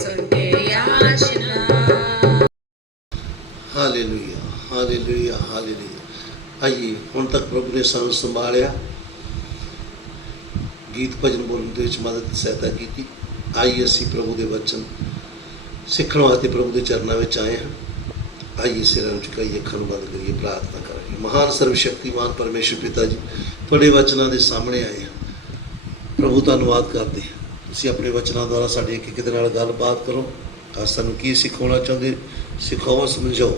सुन के याचना। Hallelujah hallelujah hallelujah. ਆइए ਹੁਣ ਤੱਕ ਪ੍ਰਭੂ ਨੇ ਸਾਨੂੰ ਸੰਭਾਲਿਆ, ਗੀਤ ਭਜਨ ਬੋਲਣ ਦੇ ਵਿੱਚ ਮਦਦ ਸਹਾਇਤਾ ਕੀਤੀ। ਆइए ਅਸੀਂ ਪ੍ਰਭੂ ਦੇ ਵਚਨ ਸਿੱਖਣ ਵਾਸਤੇ ਪ੍ਰਭੂ ਦੇ ਚਰਨਾਂ ਵਿੱਚ ਆਏ ਹਾਂ। ਆइए ਸਿਰਾਂ ਨੂੰ ਝੁਕਾਈਏ, ਅੱਖਾਂ ਨੂੰ ਬੰਦ ਕਰੀਏ, ਪ੍ਰਾਰਥਨਾ ਕਰਾਂਗੇ। ਮਹਾਨ ਸਰਵਸ਼ਕਤੀਮਾਨ ਪਰਮੇਸ਼ਰ ਪਿਤਾ ਜੀ, ਤੁਹਾਡੇ ਵਚਨਾਂ ਦੇ ਸਾਹਮਣੇ ਆਏ ਹਾਂ। ਪ੍ਰਭੂ ਧੰਨਵਾਦ ਕਰਦੇ ਹਾਂ, ਤੁਸੀਂ ਆਪਣੇ ਵਚਨਾਂ ਦੁਆਰਾ ਸਾਡੇ ਇੱਕ ਇੱਕ ਦੇ ਨਾਲ ਗੱਲਬਾਤ ਕਰੋ। ਅੱਜ ਸਾਨੂੰ ਕੀ ਸਿਖਾਉਣਾ ਚਾਹੁੰਦੇ, ਸਿਖਾਓ, ਸਮਝਾਓ।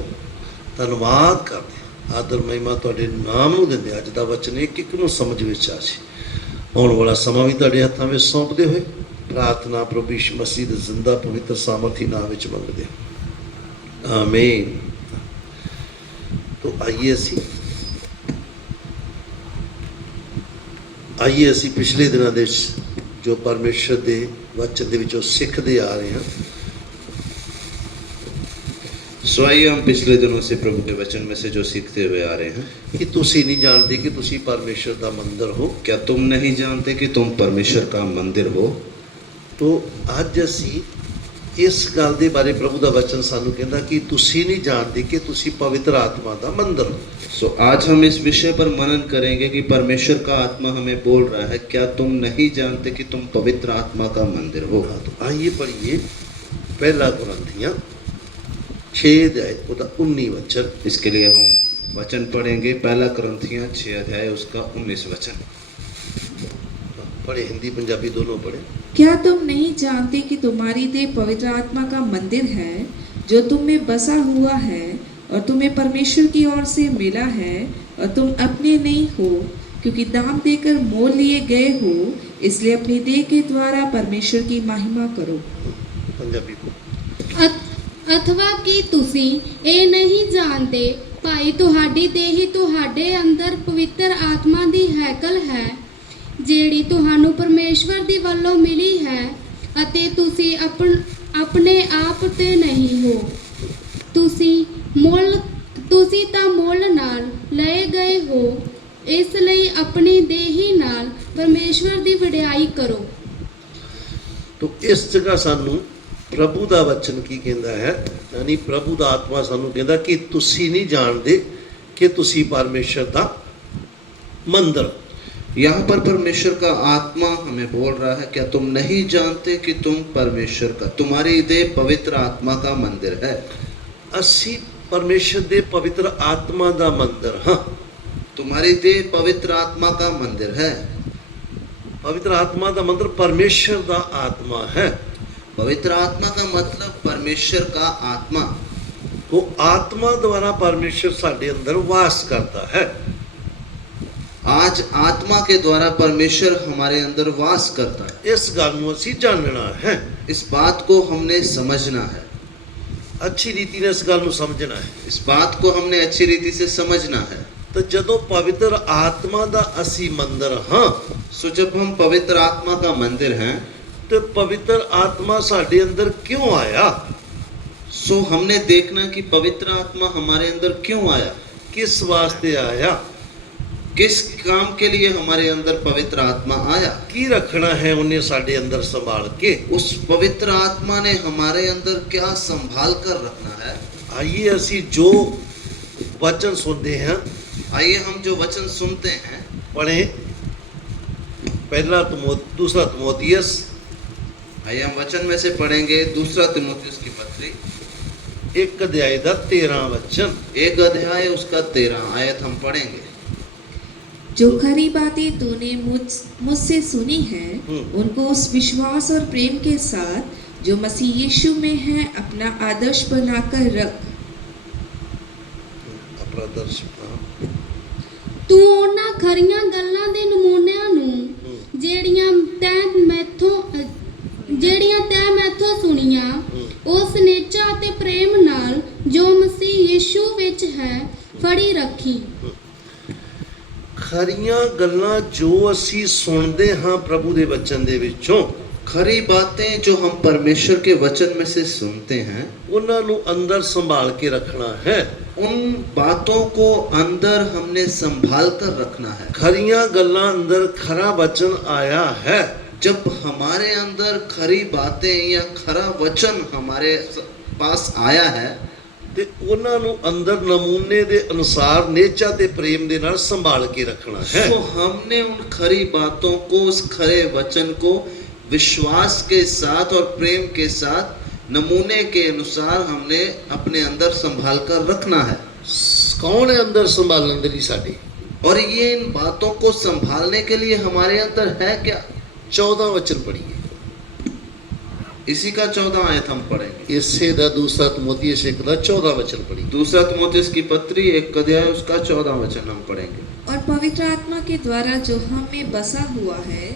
ਧੰਨਵਾਦ ਕਰਦੇ ਹਾਂ, ਆਦਰ ਮਹਿਮਾ ਤੁਹਾਡੇ ਨਾਮ ਨੂੰ ਦਿੰਦੇ। ਅੱਜ ਦਾ ਵਚਨ ਇੱਕ ਇੱਕ ਨੂੰ ਸਮਝ ਵਿੱਚ ਆ ਜੇ। ਆਉਣ ਵਾਲਾ ਸਮਾਂ ਵੀ ਤੁਹਾਡੇ ਹੱਥਾਂ ਵਿੱਚ ਸੌਂਪਦੇ ਹੋਏ ਪ੍ਰਾਰਥਨਾ ਪ੍ਰਭੂ ਯਿਸੂ ਮਸੀਹ ਦੇ ਜ਼ਿੰਦਾ ਪਵਿੱਤਰ ਸਾਮਰਥੀ ਨਾਮ ਵਿੱਚ ਮੰਗਦੇ ਹਾਂ, ਆਮੀਨ। ਤੋ ਆਈਏ ਅਸੀਂ ਪਿਛਲੇ ਦਿਨਾਂ ਦੇ ਜੋ ਪਰਮੇਸ਼ਰ ਦੇ ਵਚਨ ਦੇ ਵਿੱਚੋਂ ਸਿੱਖਦੇ ਆ ਰਹੇ ਹਾਂ। सो आइए हम पिछले दिनों से प्रभु के वचन में से जो सीखते हुए आ रहे हैं, ਕਿ ਤੁਸੀਂ ਨਹੀਂ ਜਾਣਦੇ ਕਿ ਤੁਸੀਂ ਪਰਮੇਸ਼ਰ ਦਾ ਮੰਦਰ ਹੋ। क्या तुम नहीं जानते कि तुम परमेश्वर का मंदिर हो। ਤੋ ਅੱਜ ਅਸੀਂ ਇਸ ਗੱਲ ਦੇ ਬਾਰੇ ਪ੍ਰਭੂ ਦਾ ਵਚਨ ਸਾਨੂੰ ਕਹਿੰਦਾ ਕਿ ਤੁਸੀਂ ਨਹੀਂ ਜਾਣਦੇ ਕਿ ਤੁਸੀਂ ਪਵਿੱਤਰ ਆਤਮਾ ਦਾ ਮੰਦਰ ਹੋ। सो आज हम इस विषय पर मनन करेंगे कि परमेश्वर का आत्मा हमें बोल रहा है, क्या तुम नहीं जानते कि तुम पवित्र आत्मा का मंदिर हो। तो आइए पढ़िए पहला कुरिन्थियों 6 अध्याय उसका 19 वचन। इसके लिए हम वचन पढ़ेंगे पहला कुरिन्थियों 6 अध्याय उसका 19 वचन। पढ़े, हिंदी पंजाबी दोनों पढ़े। क्या तुम नहीं जानते कि तुम्हारी देह पवित्र आत्मा का मंदिर है, जो तुम में बसा हुआ है और तुम्हें परमेश्वर की ओर से मिला है, और तुम अपने नहीं हो, क्योंकि दाम देकर मोल लिए गए हो, इसलिए अपनी देह के द्वारा परमेश्वर की महिमा करो। पंजाबी को ਅਥਵਾ ਕਿ ਤੁਸੀਂ ਇਹ ਨਹੀਂ ਜਾਣਦੇ ਭਾਈ ਤੁਹਾਡੀ ਦੇਹ ਹੀ ਤੁਹਾਡੇ ਅੰਦਰ ਪਵਿੱਤਰ ਆਤਮਾ ਦੀ ਹੈਕਲ ਹੈ, ਜਿਹੜੀ ਤੁਹਾਨੂੰ ਪਰਮੇਸ਼ਵਰ ਦੀ ਵੱਲੋਂ ਮਿਲੀ ਹੈ, ਅਤੇ ਤੁਸੀਂ ਆਪਣੇ ਆਪ ਤੇ ਨਹੀਂ ਹੋ। ਤੁਸੀਂ ਤਾਂ ਮੁੱਲ ਨਾਲ ਲਏ ਗਏ ਹੋ, ਇਸ ਲਈ ਆਪਣੀ ਦੇਹ ਹੀ ਨਾਲ ਪਰਮੇਸ਼ਵਰ ਦੀ ਵਡਿਆਈ ਕਰੋ। तो इस जगह सानू प्रभु ਦਾ वचन ਕੀ ਕਹਿੰਦਾ ਹੈ, ਯਾਨੀ ਪ੍ਰਭੂ ਦਾ ਆਤਮਾ ਸਾਨੂੰ ਕਹਿੰਦਾ ਕਿ ਤੁਸੀਂ ਨਹੀਂ ਜਾਣਦੇ ਕਿ ਤੁਸੀਂ ਪਰਮੇਸ਼ਰ ਦਾ ਮੰਦਰ। यहाँ पर परमेश्वर का आत्मा हमें बोल रहा है, क्या तुम नहीं जानते कि तुम परमेश्वर का, तुम्हारी देह पवित्र आत्मा का मंदिर है। ਅਸੀਂ ਪਰਮੇਸ਼ਰ ਦੇ ਪਵਿੱਤਰ ਆਤਮਾ ਦਾ ਮੰਦਰ ਹਾਂ। तुम्हारी देह पवित्र आत्मा का मंदिर है। पवित्र आत्मा का मंदिर परमेश्वर का आत्मा है। पवित्र आत्मा का मतलब परमेश्वर का आत्मा। वो आत्मा द्वारा परमेश्वर साडे अंदर वास करता है। आज आत्मा के द्वारा परमेश्वर हमारे अंदर वास करता है। इस गल नूं असीं जानना है, इस बात को हमने समझना है, अच्छी रीति ने इस गल नूं समझना है। इस बात को हमने अच्छी रीति से समझना है। तो जदों पवित्र आत्मा दा असी मंदिर हाँ, सो जब हम पवित्र आत्मा का मंदिर हैं, तो पवित्र आत्मा साडे अंदर क्यों आया? सो हमने देखना कि पवित्र आत्मा हमारे अंदर क्यों आया, किस वास्ते आया, किस काम के लिए हमारे अंदर पवित्र आत्मा आया, की रखना है उन्हें साडे अंदर संभाल के। उस पवित्र आत्मा ने हमारे अंदर क्या संभाल कर रखना है। आइए असी जो वचन सुनते हैं, आइए हम जो वचन सुनते हैं पढ़े। पहला दूसरा तिमोथियस आइए हम वचन में से पढ़ेंगे दूसरा तिमुथियुस की पत्री 1 अध्याय ਦਾ 13 वचन। 1 अध्याय उसका 13 आयत हम पढ़ेंगे। जो खरी बातें तूने मुझसे सुनी है उनको उस विश्वास और प्रेम के साथ जो मसीह यीशु में है अपना आदर्श बनाकर रख। अपना आदर्श, हाँ। ਤੂੰ ਉਹਨਾਂ ਖਰੀਆਂ ਗੱਲਾਂ ਦੇ ਨਮੂਨਿਆਂ ਨੂੰ ਜਿਹੜੀਆਂ ਤੈਂ ਮੈਥੋਂ ਸੁਣੀਆਂ ਉਸ ਨੇਚਾ ਅਤੇ ਪ੍ਰੇਮ ਨਾਲ ਜੋ ਮਸੀਹ ਯੀਸ਼ੂ ਵਿੱਚ ਹੈ ਫੜੀ ਰੱਖੀ। ਖਰੀਆਂ ਗੱਲਾਂ ਜੋ ਅਸੀਂ ਸੁਣਦੇ ਹਾਂ ਪ੍ਰਭੂ ਦੇ ਵਚਨ ਦੇ ਵਿੱਚੋਂ, खरी बातें जो हम परमेश्वर के वचन में से सुनते हैं ਉਹਨਾਂ ਨੂੰ ਅੰਦਰ ਸੰਭਾਲ ਕੇ ਰੱਖਣਾ ਹੈ। उन बातों को अंदर हमने संभाल कर रखना है। ਖਰੀਆਂ ਗੱਲਾਂ ਅੰਦਰ ਖਰਾ ਵਚਨ ਆਇਆ ਹੈ। जब हमारे अंदर खरी बातें या खरा वचन हमारे पास आया है ਤੇ ਉਹਨਾਂ ਨੂੰ ਅੰਦਰ ਨਮੂਨੇ ਦੇ ਅਨੁਸਾਰ ਨੇਚਾ ਤੇ ਪ੍ਰੇਮ ਦੇ ਨਾਲ ਸੰਭਾਲ ਕੇ ਰੱਖਣਾ ਹੈ। तो हमने उन खरी बातों को, उस खरे वचन को विश्वास के साथ और प्रेम के साथ नमूने के अनुसार हमने अपने अंदर संभाल कर रखना है। ਕੌਣ ਹੈ ਅੰਦਰ ਸੰਭਾਲਣ ਦੇ ਲਈ ਸਾਡੇ? और ये इन बातों को संभालने के लिए हमारे अंदर है क्या? 14 वचन पढ़िए। इसी का 14 आयत हम पढ़ेंगे। ਇਸੇ ਦਾ ਦੂਸਰਾ ਤਿਮੋਥੀयुस 1 ਦਾ 14 वचन पढ़िए। दूसरा तिमुथियुस की पत्री 1 अध्याय उसका 14 वचन हम पढ़ेंगे। और पवित्र आत्मा के द्वारा जो हम में बसा हुआ है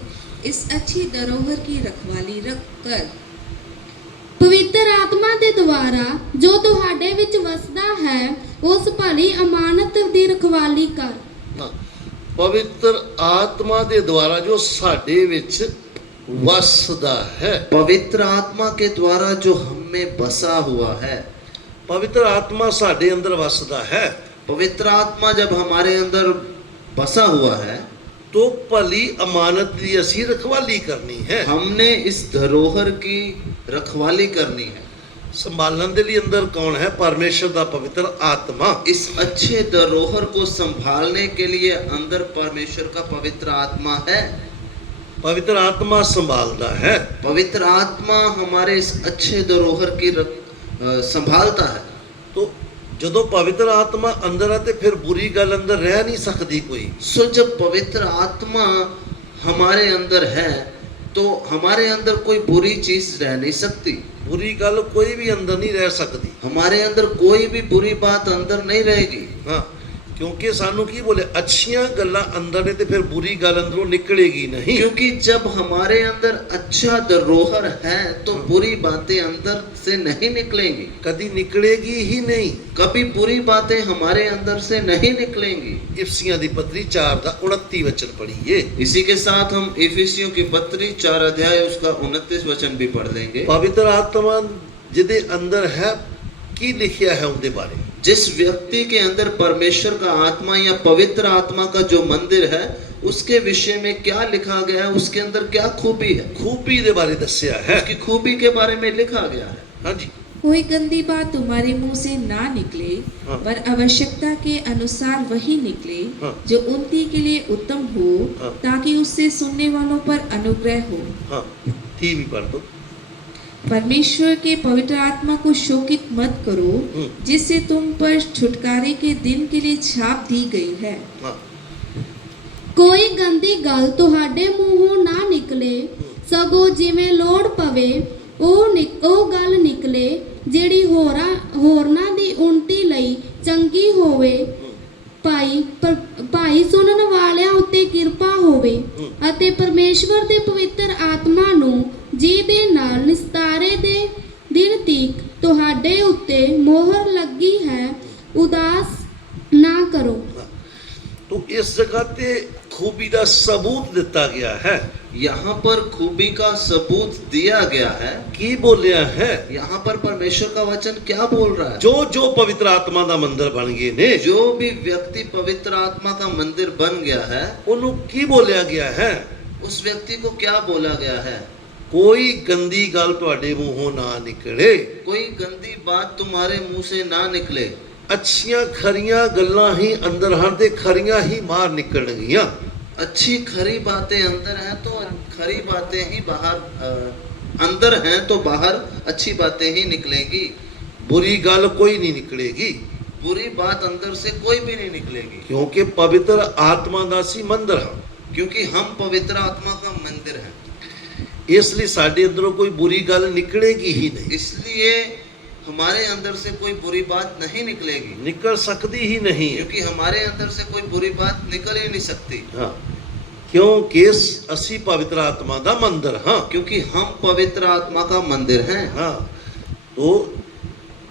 इस अच्छी धरोहर की रखवाली रख कर। ਪਵਿੱਤਰ ਆਤਮਾ ਦੇ ਦੁਆਰਾ ਜੋ ਤੁਹਾਡੇ ਵਿੱਚ ਵਸਦਾ ਹੈ ਉਸ ਭਲੀ ਅਮਾਨਤ ਦੀ ਰਖਵਾਲੀ ਕਰ। ਹਾਂ, ਪਵਿੱਤਰ ਆਤਮਾ ਦੇ ਦੁਆਰਾ ਜੋ ਸਾਡੇ ਵਿੱਚ ਵਸਦਾ ਹੈ। पवित्र आत्मा के द्वारा जो हम में बसा हुआ है। ਪਵਿੱਤਰ ਆਤਮਾ ਸਾਡੇ ਅੰਦਰ ਵਸਦਾ ਹੈ पवित्र आत्मा जब हमारे अंदर बसा हुआ है तो ਭਲੀ ਅਮਾਨਤ ਦੀ ਅਸੀਂ ਰਖਵਾਲੀ ਕਰਨੀ ਹੈ। हमने इस धरोहर की रखवाली करनी है। ਸੰਭਾਲਣ ਦੇ ਲਈ ਅੰਦਰ ਕੌਣ ਹੈ? ਪਰਮੇਸ਼ਰ ਦਾ ਪਵਿੱਤਰ ਆਤਮਾ। इस अच्छे धरोहर को संभालने के लिए अंदर परमेश्वर का पवित्र आत्मा है। ਪਵਿੱਤਰ ਆਤਮਾ ਸੰਭਾਲਦਾ ਹੈ। पवित्र आत्मा हमारे इस अच्छे धरोहर की संभालता है। तो ਜਦੋਂ ਪਵਿੱਤਰ ਆਤਮਾ ਅੰਦਰ ਆ ਤੇ ਫਿਰ ਬੁਰੀ ਗੱਲ ਅੰਦਰ ਰਹਿ ਨਹੀਂ ਸਕਦੀ ਕੋਈ। सो जब पवित्र आत्मा हमारे अंदर है तो हमारे अंदर कोई बुरी चीज रह नहीं सकती। ਬੁਰੀ ਗੱਲ ਕੋਈ ਵੀ ਅੰਦਰ ਨਹੀਂ ਰਹਿ ਸਕਦੀ। हमारे अंदर कोई भी बुरी बात अंदर नहीं रहेगी। ਹਾਂ, ਕਿਉਂਕਿ ਸਾਨੂੰ ਕੀ ਬੋਲੇ, ਅੱਛੀਆਂ ਗੱਲਾਂ ਅੰਦਰ ਨੇ ਤੇ ਫਿਰ ਬੁਰੀ ਗੱਲ ਅੰਦਰੋਂ ਨਿਕਲੇਗੀ ਨਹੀਂ। क्योंकि जब हमारे अंदर अच्छा धरोहर है तो बुरी बातें अंदर से नहीं निकलेंगी। ਕਦੀ ਨਿਕਲੇਗੀ ਹੀ ਨਹੀਂ। कभी बुरी बातें हमारे अंदर से नहीं निकलेंगी। ਇਫਸੀਆਂ ਦੀ ਪਤਰੀ 4 ਦਾ 29 वचन पढ़िए। इसी के साथ हम इफिसियों की पत्री 4 अध्याय उसका 29 वचन भी पढ़ लेंगे। ਪਵਿੱਤਰ ਆਤਮਾ ਜਿਹਦੇ ਅੰਦਰ ਹੈ ਕੀ ਲਿਖਿਆ ਹੈ ਉਹਦੇ ਬਾਰੇ? जिस व्यक्ति के अंदर परमेश्वर का आत्मा या पवित्र आत्मा का जो मंदिर है उसके विषय में क्या लिखा गया है, उसके अंदर क्या खूबी है, ਖੂਬੀ ਦੇ ਬਾਰੇ ਦੱਸਿਆ ਹੈ। उसकी खूबी के बारे में लिखा गया है। ਹਾਂਜੀ, कोई गंदी बात तुम्हारे मुंह से ना निकले हाँ। पर आवश्यकता के अनुसार वही निकले हाँ। जो उन्नति के लिए उत्तम हो हाँ। ताकि उससे सुनने वालों पर अनुग्रह हो। ਹਾਂ, ਠੀਕ ਵੀ ਪੜ੍ਹ ਦੋ। परमेश्वर के पवित्र आत्मा को शोकित मत करो जिससे तुम पर छुटकारे के दिन के लिए छाप दी गई है। ਹਾਂ, ਕੋਈ ਗੰਦੀ ਗੱਲ ਤੁਹਾਡੇ ਮੂੰਹੋਂ ਨਾ ਨਿਕਲੇ ਸਗੋਂ ਜਿਵੇਂ ਲੋੜ ਪਵੇ ਉਹ ਗੱਲ ਨਿਕਲੇ ਜਿਹੜੀ ਹੋਰਨਾਂ ਦੀ ਉન્નਤੀ ਲਈ ਚੰਗੀ ਹੋਵੇ। ਭਾਈ ਸੁਣਨ ਵਾਲਿਆਂ ਉੱਤੇ ਕਿਰਪਾ ਹੋਵੇ ਅਤੇ ਪਰਮੇਸ਼ਵਰ ਦੇ ਪਵਿੱਤਰ ਆਤਮਾ ਨੂੰ ਜਿਹਦੇ ਨਾਲ ਨਿਸਤਾਰੇ ਦੇ ਦਿਨ ਤੀਕ ਤੁਹਾਡੇ ਉੱਤੇ ਮੋਹਰ ਲੱਗੀ ਹੈ ਉਦਾਸ ਨਾ ਕਰੋ। तो इस जगह ते खूबी का सबूत दिता गया है। यहाँ पर खूबी का सबूत दिया गया है। की बोलिया है? यहाँ पर परमेश्वर का वचन क्या बोल रहा है? जो जो पवित्र आत्मा का मंदिर बन गए ने, जो भी व्यक्ति पवित्र आत्मा का मंदिर बन गया है उन्हों की बोलिया गया है? उस व्यक्ति को क्या बोला गया है? कोई गंदी गल तुहाडे मुंहों ना निकले। कोई गंदी बात तुम्हारे मुंह से ना निकले। अच्छियां खरियां गल्लां ही अंदर हन ते खरियां ही बाहर निकलणगियां। अच्छी खरी बातें अंदर हैं तो खरी बातें ही बाहर अंदर हैं तो बाहर अच्छी बातें ही निकलेंगी। बुरी गल कोई नहीं निकलेगी, बुरी बात अंदर से कोई भी नहीं निकलेगी, क्योंकि पवित्र आत्मा दा सी मंदिर हाँ। क्योंकि हम पवित्र आत्मा का मंदिर हैं। इसलिए साडे अंदरों कोई बुरी गल निकलेगी ही नहीं, इसलिए हमारे अंदर से कोई बुरी बात नहीं निकलेगी, निकल सकती ही नहीं है। क्योंकि हमारे अंदर से कोई बुरी बात निकल ही नहीं सकती, हाँ, क्योंकि असी पवित्र आत्मा दा मंदिर हाँ। क्योंकि हम पवित्र आत्मा का मंदिर हैं। हाँ, तो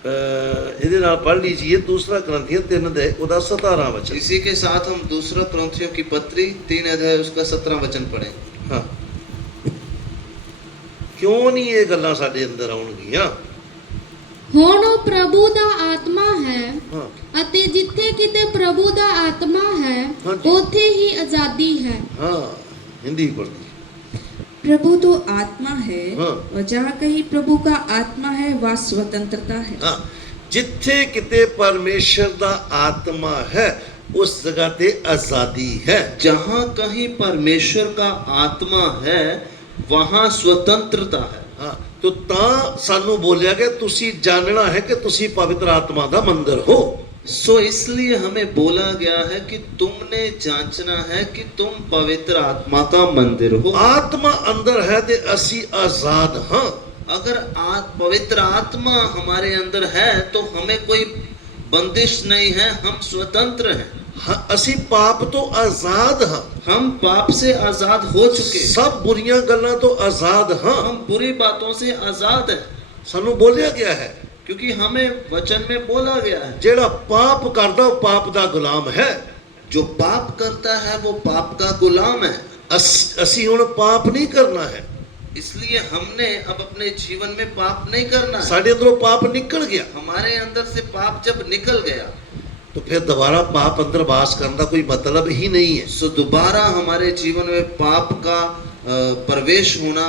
ਇਹਦੇ ਨਾਲ पढ़ लीजिए दूसरा ग्रंथियन 3:17 वचन। इसी के साथ हम दूसरा कुरिन्थियों की पत्री 3 अध्याय उसका 17 वचन पढ़ें। हाँ, क्यों नहीं ये गल्लां साडे अंदर आउणगीਆਂ? ਹੁਣ ਉਹ ਪ੍ਰਭੂ ਦਾ ਆਤਮਾ ਹੈ हाँ, ਅਤੇ ਜਿੱਥੇ ਕਿਤੇ ਪ੍ਰਭੂ ਦਾ ਆਤਮਾ ਹੈ ਹਾਂਜੀ। ਉੱਥੇ ਹੀ ਆਜ਼ਾਦੀ ਹੈ। हाँ, हिंदी पढ़ती। प्रभु तो आत्मा है हाँ। और जहाँ कहीं प्रभु का आत्मा है वह स्वतंत्रता है। हाँ, जिथे किते परमेश्वर दा आत्मा है उस जगह ते आजादी है। जहाँ कहीं परमेश्वर का आत्मा है वहाँ स्वतंत्रता है। हाँ, तो ता सानू बोलिया गया तुसी जानना है कि तुसी पवित्र आत्मा दा मंदिर हो। सो इसलिए हमें बोला गया है कि तुमने जांचना है कि तुम पवित्र आत्मा का मंदिर हो। आत्मा अंदर है ते असी आजाद हाँ। अगर पवित्र आत्मा हमारे अंदर है तो हमें कोई बंदिश नहीं है, हम स्वतंत्र हैं। हाँ, असी पाप तो आजाद हाँ, हम पाप से आजाद हो चुके, सब बुरियां गल्लां तो आजाद हाँ। हम बुरी बातों से आजाद हैं, सानू बोलिया गया है क्योंकि हमें वचन में बोला गया है जेड़ा पाप करदा वो पाप दा गुलाम है। जो पाप करता है वो पाप का गुलाम है। असी हुण पाप नहीं करना है, इसलिए हमने अब अपने जीवन में पाप नहीं करना है। साडे अंदरों पाप निकल गया, हमारे अंदर से पाप जब निकल गया तो फिर दोबारा पाप अंदर वास करने का कोई मतलब ही नहीं है। सो दोबारा हमारे जीवन में पाप का प्रवेश होना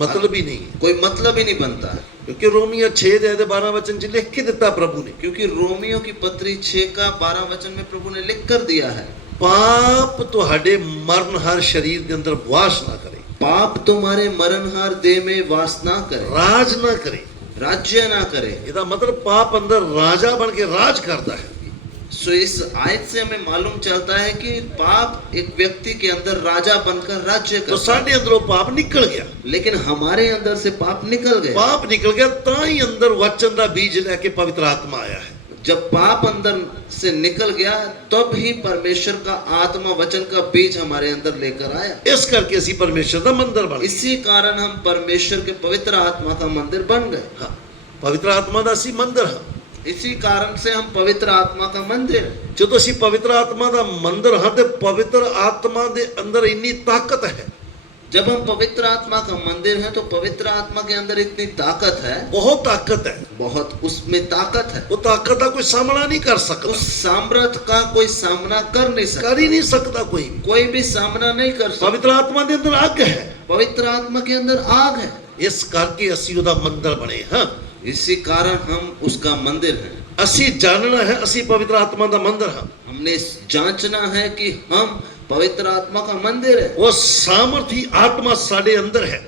मतलब ही नहीं है, कोई मतलब ही नहीं बनता है। क्योंकि रोमियो 6:12 वचन च लिख के दिता प्रभु ने, क्योंकि रोमियो की पत्री 6 का 12 वचन में प्रभु ने लिख कर दिया है, पाप तुहाडे मरणहार शरीर के अंदर वास ना करे, पाप तुम्हारे मरणहार देह में वास ना करे, राज ना करे। राज्य ना करे। इसका मतलब पाप अंदर राजा बन के राज करता है। सो इस आयत से हमें मालूम चलता है कि पाप एक व्यक्ति के अंदर राजा बनकर राज्य तो करता है। साडे अंदरों पाप निकल गया, लेकिन हमारे अंदर से पाप निकल गया। पाप निकल गया ताई अंदर वचन का बीज लेके पवित्र आत्मा आया है। जब पाप अंदर से निकल गया तब ही परमेश्वर का आत्मा वचन का बीज हमारे अंदर लेकर आया। इस करके असी परमेश्वर का मंदिर बन गए। इसी कारण हम परमेश्वर के पवित्र आत्मा का मंदिर बन गए। हाँ, पवित्र आत्मा का असी मंदिर हाँ। इसी कारण से हम पवित्र आत्मा का मंदिर हैं। जो असी पवित्र आत्मा का मंदिर हाँ तो पवित्र आत्मा के अंदर इन्नी ताकत है। जब हम पवित्र आत्मा का मंदिर हैं तो पवित्र आत्मा के अंदर इतनी ताकत है, बहुत ताकत है, बहुत उसमें ताकत है। वो ताकत का कोई सामना नहीं कर सकता, उस सामर्थ का कोई सामना कर नहीं सकता, कर ही नहीं सकता कोई। कोई भी सामना नहीं कर सकता। पवित्र आत्मा के अंदर आग है, पवित्र आत्मा के अंदर आग है। इस करके असी उदा मंदिर बने हाँ। इसी कारण हम उसका मंदिर हैं। असी जानना है असी पवित्र आत्मा का मंदिर हाँ। हमने जांचना है कि हम पवित्र आत्मा का मंदिर है। वो सामर्थी आत्मा साडे अंदर है,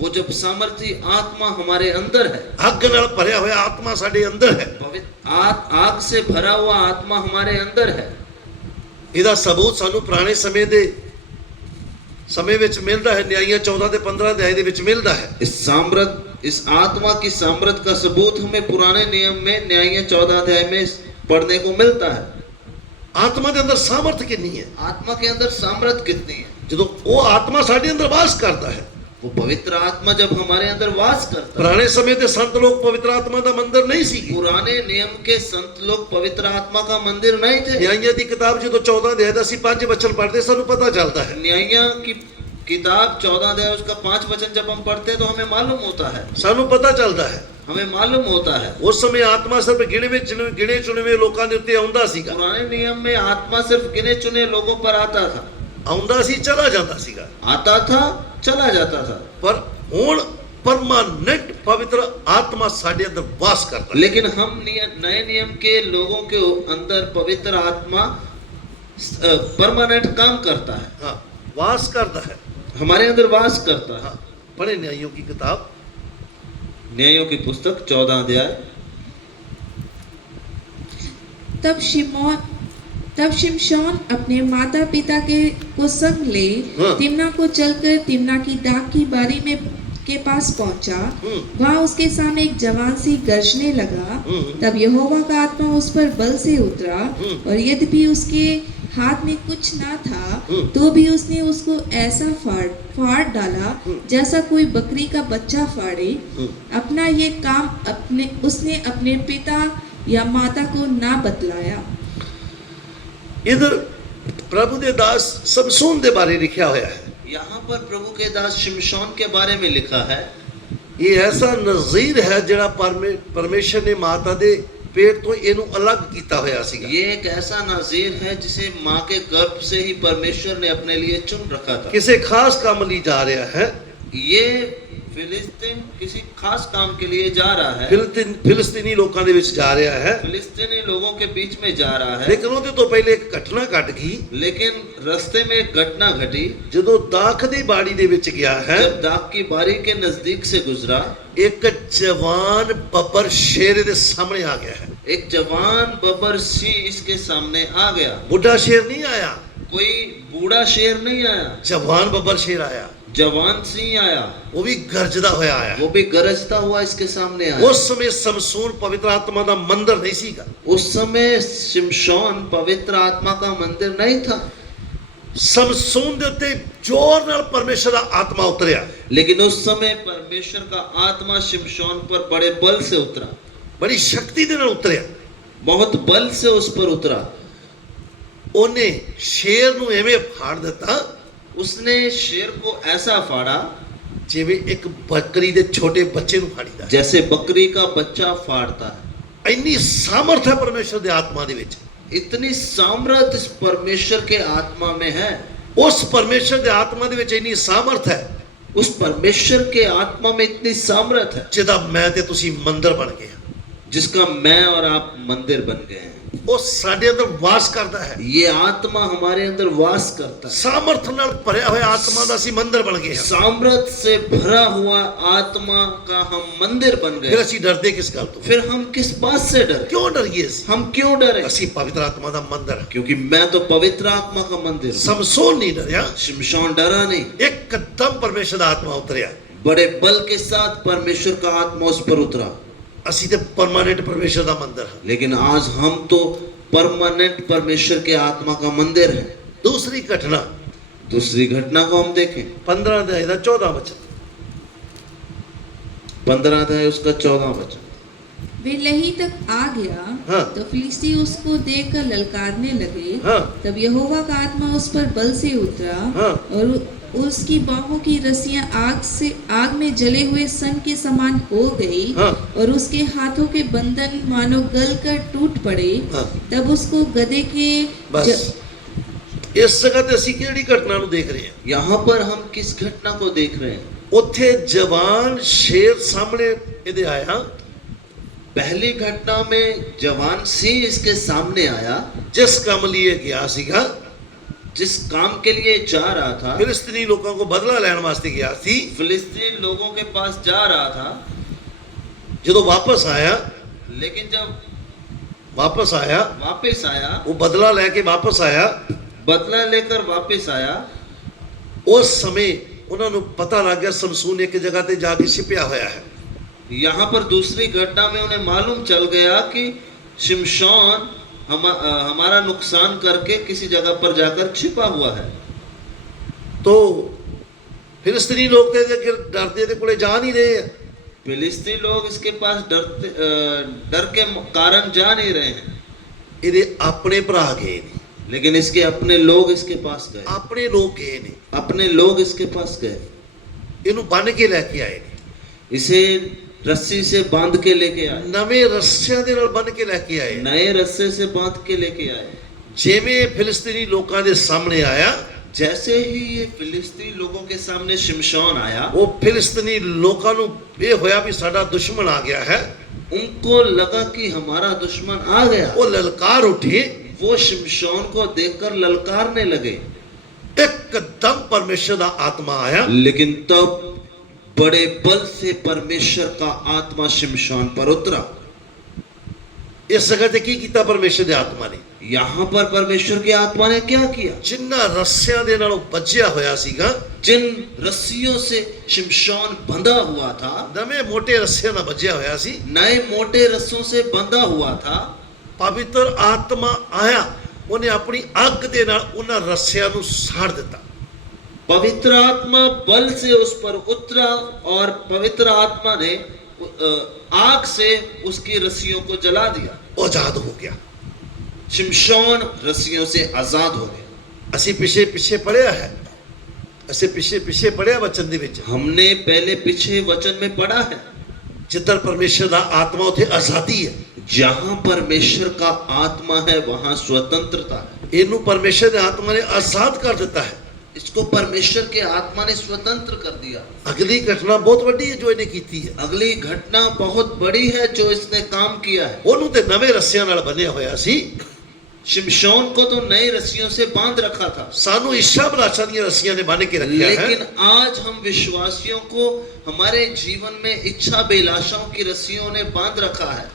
वो जब सामर्थी आत्मा हमारे अंदर है, आग नाल भरिया हुआ आत्मा साडे अंदर है। आग से भरा हुआ आत्मा हमारे अंदर है। इसदा सबूत सानू पुराने समय विच मिलता है, न्यायियां 14-15 अध्याय दे विच मिलता है। इस आत्मा की सामर्थ का सबूत हमें पुराने नियम में न्यायियां 14 अध्याय में पढ़ने को मिलता है। आत्मा के अंदर सामर्थ कितनी है, आत्मा के अंदर सामर्थ कितनी है। जो वो आत्मा साडे अंदर वास करता है, वो पवित्र आत्मा जब हमारे अंदर वास करता है। पुराने समय के संत लोग पवित्र आत्मा का मंदिर नहीं सी। पुराने नियम के संत लोग पवित्र आत्मा का मंदिर नहीं थे। न्यायियां दी किताब जो 14 अध्याय दा 5 वचन पढ़ते सानू पता चलता है। न्यायियां की किताब 14 अध्याय उसका 5 वचन जब हम पढ़ते हैं तो हमें मालूम होता है, सानू पता चलता है, हमें मालूम होता है। उस समय आत्मा सिर्फ गिने चुने लोगों के उत्ते आउंदा सीगा। पुराने नियम में आत्मा सिर्फ गिने चुने लोगों पर आता था, आउंदा सी चला जाता सीगा, आता था चला जाता था। पर हुण परमानेंट पवित्र आत्मा साडे अंदर वास करता है। लेकिन हम नए नियम के लोगों के अंदर पवित्र आत्मा परमानेंट काम करता है। हाँ, वास करता है। हमारे अंदर वास करता है। हाँ, पढ़े न्यायों की किताब, न्यायों की पुस्तक 14 अध्याय। तब शिमशोन अपने माता पिता को संग ले हाँ। तिम्ना को चलकर तिम्ना की दाख की बारी में के पास पहुंचा। वहाँ उसके सामने एक जवान सी गरजने लगा। तब यहोवा का आत्मा उस पर बल से उतरा, और यद्यपि उसके हाथ में कुछ ना था, तो भी उसने उसको ऐसा फाड़ डाला जैसा कोई बकरी का बच्चा फाड़े। अपना ये काम उसने अपने पिता या माता को ना बतलाया। इधर प्रभु दे दास समसून दे बारे लिखा होया है। यहाँ पर प्रभु के दास शिमशोन के बारे में लिखा है। ये ऐसा नज़ीर है जिहड़ा परमेश्वर ने माता दे पेट तो इनू अलग किया होया सीगा। ये एक ऐसा नाज़ीर है जिसे माँ के गर्भ से ही परमेश्वर ने अपने लिए चुन रखा था। किसी खास काम लिए जा रहा है। ये फिलिस्तीन किसी खास काम के लिए जा रहा है। फिलिस्तीनी लोगों के बीच जा रहा है। फिलिस्तीनी लोगों के बीच में जा रहा है। लेकिन ਉਹਦੇ ਤੋਂ ਪਹਿਲੇ ਇੱਕ ਘਟਨਾ ਘਟ ਗਈ। लेकिन रास्ते में एक घटना घटी। ਜਦੋਂ ਦਾਖ ਦੀ ਬਾੜੀ ਦੇ ਵਿੱਚ ਗਿਆ ਹੈ, जब दाख की बारी के नजदीक से गुजरा, एक जवान बब्बर शेर दे सामने आ गया है। एक जवान बब्बर सिंह इसके सामने आ गया। बुढ़ा शेर नहीं आया, कोई बूढ़ा शेर नहीं आया, जवान बब्बर शेर आया। जवान सिंह आया, वो भी गरजदा होया आया। वो भी गरजता हुआ इसके सामने आया। उस समय समसून पवित्र आत्मा का मंदिर नहीं सीगा। उस समय शिमशोन पवित्र आत्मा का मंदिर नहीं था। समसून दे उत्ते जोर नाल परमेश्वर दा आत्मा उतरिया। लेकिन उस समय परमेश्वर का आत्मा शिमशोन पर बड़े बल से उतरा, बड़ी शक्ति दे नाल उतरिया, बहुत बल से उस पर उतरा। ओने शेर नू एवें फाड़ दिता, उसने शेर को ऐसा फाड़ा जिवें एक बकरी दे छोटे बच्चे नू फाड़ीदा, जैसे बकरी का बच्चा फाड़ता है। इन्नी सामर्थ है परमेश्वर दे आत्मा दे विच। इतनी सामर्थ इस परमेश्वर के आत्मा में है। उस परमेश्वर दे आत्मा दे विच इन्नी सामर्थ है, उस परमेश्वर के आत्मा में इतनी सामर्थ है, जिहदा मैं ते तुसीं मंदिर बन गए, जिसका मैं और आप मंदिर बन गए हैं। वो साडे अंदर वास करता है। ये आत्मा हमारे अंदर वास करता है। सामर्थ नाल भरिया होया आत्मा दा असीं मंदिर बन गए हैं। सामर्थ से भरा हुआ आत्मा का हम मंदिर बन फिर गए। असीं डरदे किस गल तो? फिर हम किस बात से डरे? क्यों डरिए? हम क्यों डरे? असीं पवित्र आत्मा दा मंदिर है। क्योंकि मैं तो पवित्र आत्मा का मंदिर हूं। समसून नहीं डरिया, शिमशोन डरा नहीं। एकदम परमेश्वर दा आत्मा उतरिया। बड़े बल के साथ परमेश्वर का आत्मा उस पर उतरा। असीं ते परमानेंट परमेश्वर दा मंदिर है। लेकिन आज हम तो परमानेंट परमेश्वर के आत्मा का मंदिर है। दूसरी घटना, दूसरी घटना को हम देखें। 15 अध्याय दा 14 वचन। 15 अध्याय उसका 14 वचन। वे लही तक आ गया। हाँ। तो फिलिस्ती उसको देखकर ललकारने लगे। हाँ। तब यहोवा का आत्मा उस पर बल से उतरा, हाँ। और उसकी बाहों की रस्सियां आग में जले हुए सन के समान हो गई। हाँ। और उसके हाथों के बंधन मानो गल कर टूट पड़े। हाँ। तब उसको गदे के बस इस जगह ते असीं किहड़ी घटना नूं देख रहे हैं? यहाँ पर हम किस घटना को देख रहे हैं? उत्थे जवान शेर सामने इहदे आया। पहली घटना में जवान सिंह इसके सामने आया, जिस काम लिए गया सीगा, जिस काम के लिए जा रहा था। फिलिस्तीनी लोगों को बदला लेने वास्ते गया थी। फिलिस्तीन लोगों के पास जा रहा था। जो वापस आया, लेकिन जब वापस आया, वो बदला लेके वापस आया। बदला लेकर वापस आया, उस समय उन्होंने पता लग गया समसून एक जगह ते जाके छिपया होया है। यहाँ पर दूसरी घटना में उन्हें मालूम चल गया कि शिमशोन हमारा नुकसान करके किसी जगह पर जाकर छिपा हुआ है। तो फिलिस्तीनी लोग डरते थे कोले जा नहीं रहे। फिलिस्ती लोग इसके पास डर के कारण जा नहीं रहे हैं। ये अपने भरा गए ने, लेकिन इसके अपने लोग इसके पास गए। अपने लोग गए ने, अपने लोग इसके पास गए। इनू बन के लेके आए ने, इसे रस्सी से बांध के लेके आए। नवे रस्सियां दे नाल बन के लेके आए। नए रस्से से बांध के लेके आए। जिवें फिलिस्तीनी लोगों के सामने आया, जैसे ही ये फिलिस्ती लोगों के सामने शिमशोन आया, वो फिलिस्तीनी लोगों को ये होया भी साडा दुश्मन आ गया है। उनको लगा कि हमारा दुश्मन आ गया। वो ललकार उठे। वो शिमशोन को देखकर ललकारने लगे। एकदम परमेश्वर का आत्मा आया। लेकिन तब बड़े बल से परमेश्वर का आत्मा शिमशोन पर उतरा। इस जगह ते की कीता परमेश्वर दी आत्मा ने? यहाँ पर परमेश्वर की आत्मा ने क्या किया? जिन्ना रस्सियां दे नालों बज्जिया होया सीगा, जिन रस्सियों से शिमशोन बंधा हुआ था, नवे मोटे रस्सियां नाल बज्जिया होया सी, नए मोटे रस्सों से बंधा हुआ था, पवित्र आत्मा आया, उन्हें अपनी अग दे नाल उन्हां रस्सियां नूं साड़ दिता। पवित्र आत्मा बल से उस पर उतरा और पवित्र आत्मा ने आग से उसकी रस्सियों को जला दिया। आजाद हो गया। शिमशोन रस्सियों से आजाद हो गया। असी पिछे पिछे पढ़िया है, असी पिछे पिछे पढ़िया वचन दे विच, हमने पहले पीछे वचन में पढ़ा है, जिधर परमेश्वर दा आत्मा उथे आजादी है। जहां परमेश्वर का आत्मा है वहां स्वतंत्रता है। इनू परमेश्वर दे आत्मा ने आजाद कर दिता है। इसको परमेश्वर के आत्मा ने स्वतंत्र कर दिया। अगली घटना बहुत बड़ी है जो इन्हें कीती है। अगली घटना बहुत बड़ी है जो इसने काम किया है। ओनू ते नवे रस्सियां नाल बन्निया होया सी, शिमशोन को तो नई रस्सियों से बांध रखा था, सानू इच्छा अभिलाषा दी रस्सियां ने बांध के रखा है। लेकिन आज हम विश्वासियों को हमारे जीवन में इच्छा अभिलाषाओं की रस्सियों ने बांध रखा है।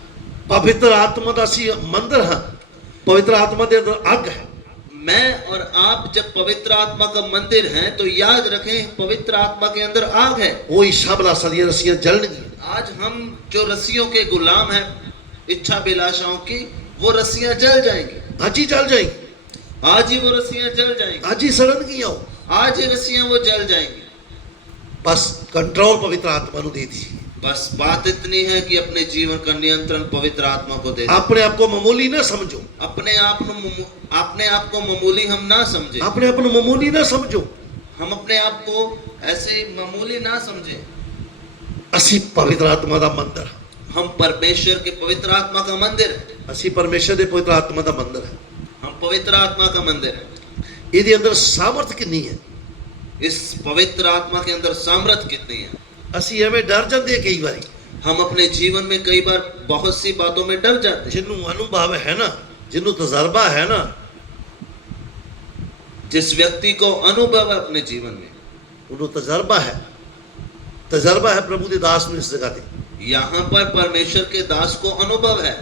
पवित्र आत्मा दा सी मंदिर है, पवित्र आत्मा दे अंदर अग है। मैं और आप जब पवित्र आत्मा का मंदिर हैं तो याद रखें पवित्र आत्मा के अंदर आग है। वो इच्छा अभिलाषा दी रस्सियां जलनगी। आज हम जो रस्सियों के गुलाम हैं, इच्छा अभिलाषाओं की, वो रस्सियां जल जाएंगी। आज ही जल जाएंगी, आज ही वो रस्सियां जल जाएंगी, आज ही सड़नगी। आओ आज ही रस्सियां वो जल जाएंगी। बस कंट्रोल पवित्र आत्मा नू दे दी। बस बात इतनी है कि अपने जीवन का नियंत्रण पवित्र आत्मा को दे दो। अपने आप को मामूली ना समझो, अपने आप को मामूली हम ना समझे, अपने आप को मामूली ना समझो। हम अपने आप को ऐसे मामूली ना समझे। असी पवित्र आत्मा दा मंदिर, हम परमेश्वर के पवित्र आत्मा का मंदिर है। असी परमेश्वर दे पवित्र आत्मा दा मंदिर है। हम पवित्र आत्मा का मंदिर है। ਇਹਦੇ अंदर सामर्थ कितनी है? इस पवित्र आत्मा के अंदर सामर्थ कितनी है? ਅਸੀਂ ਐਵੇਂ ਡਰ ਜਾਂਦੇ ਕਈ ਵਾਰੀ। हम अपने जीवन में कई बार बहुत सी बातों में डर जाते हैं। ਜਿਹਨੂੰ ਅਨੁਭਵ ਹੈ ਨਾ, ਜਿਹਨੂੰ ਤਜਰਬਾ है ना, जिस व्यक्ति को अनुभव है अपने जीवन में, ਉਹਨੂੰ ਤਜਰਬਾ है, तजर्बा है प्रभु के दास ਨੂੰ इस जगह ਤੇ। यहाँ पर परमेश्वर के दास को अनुभव है।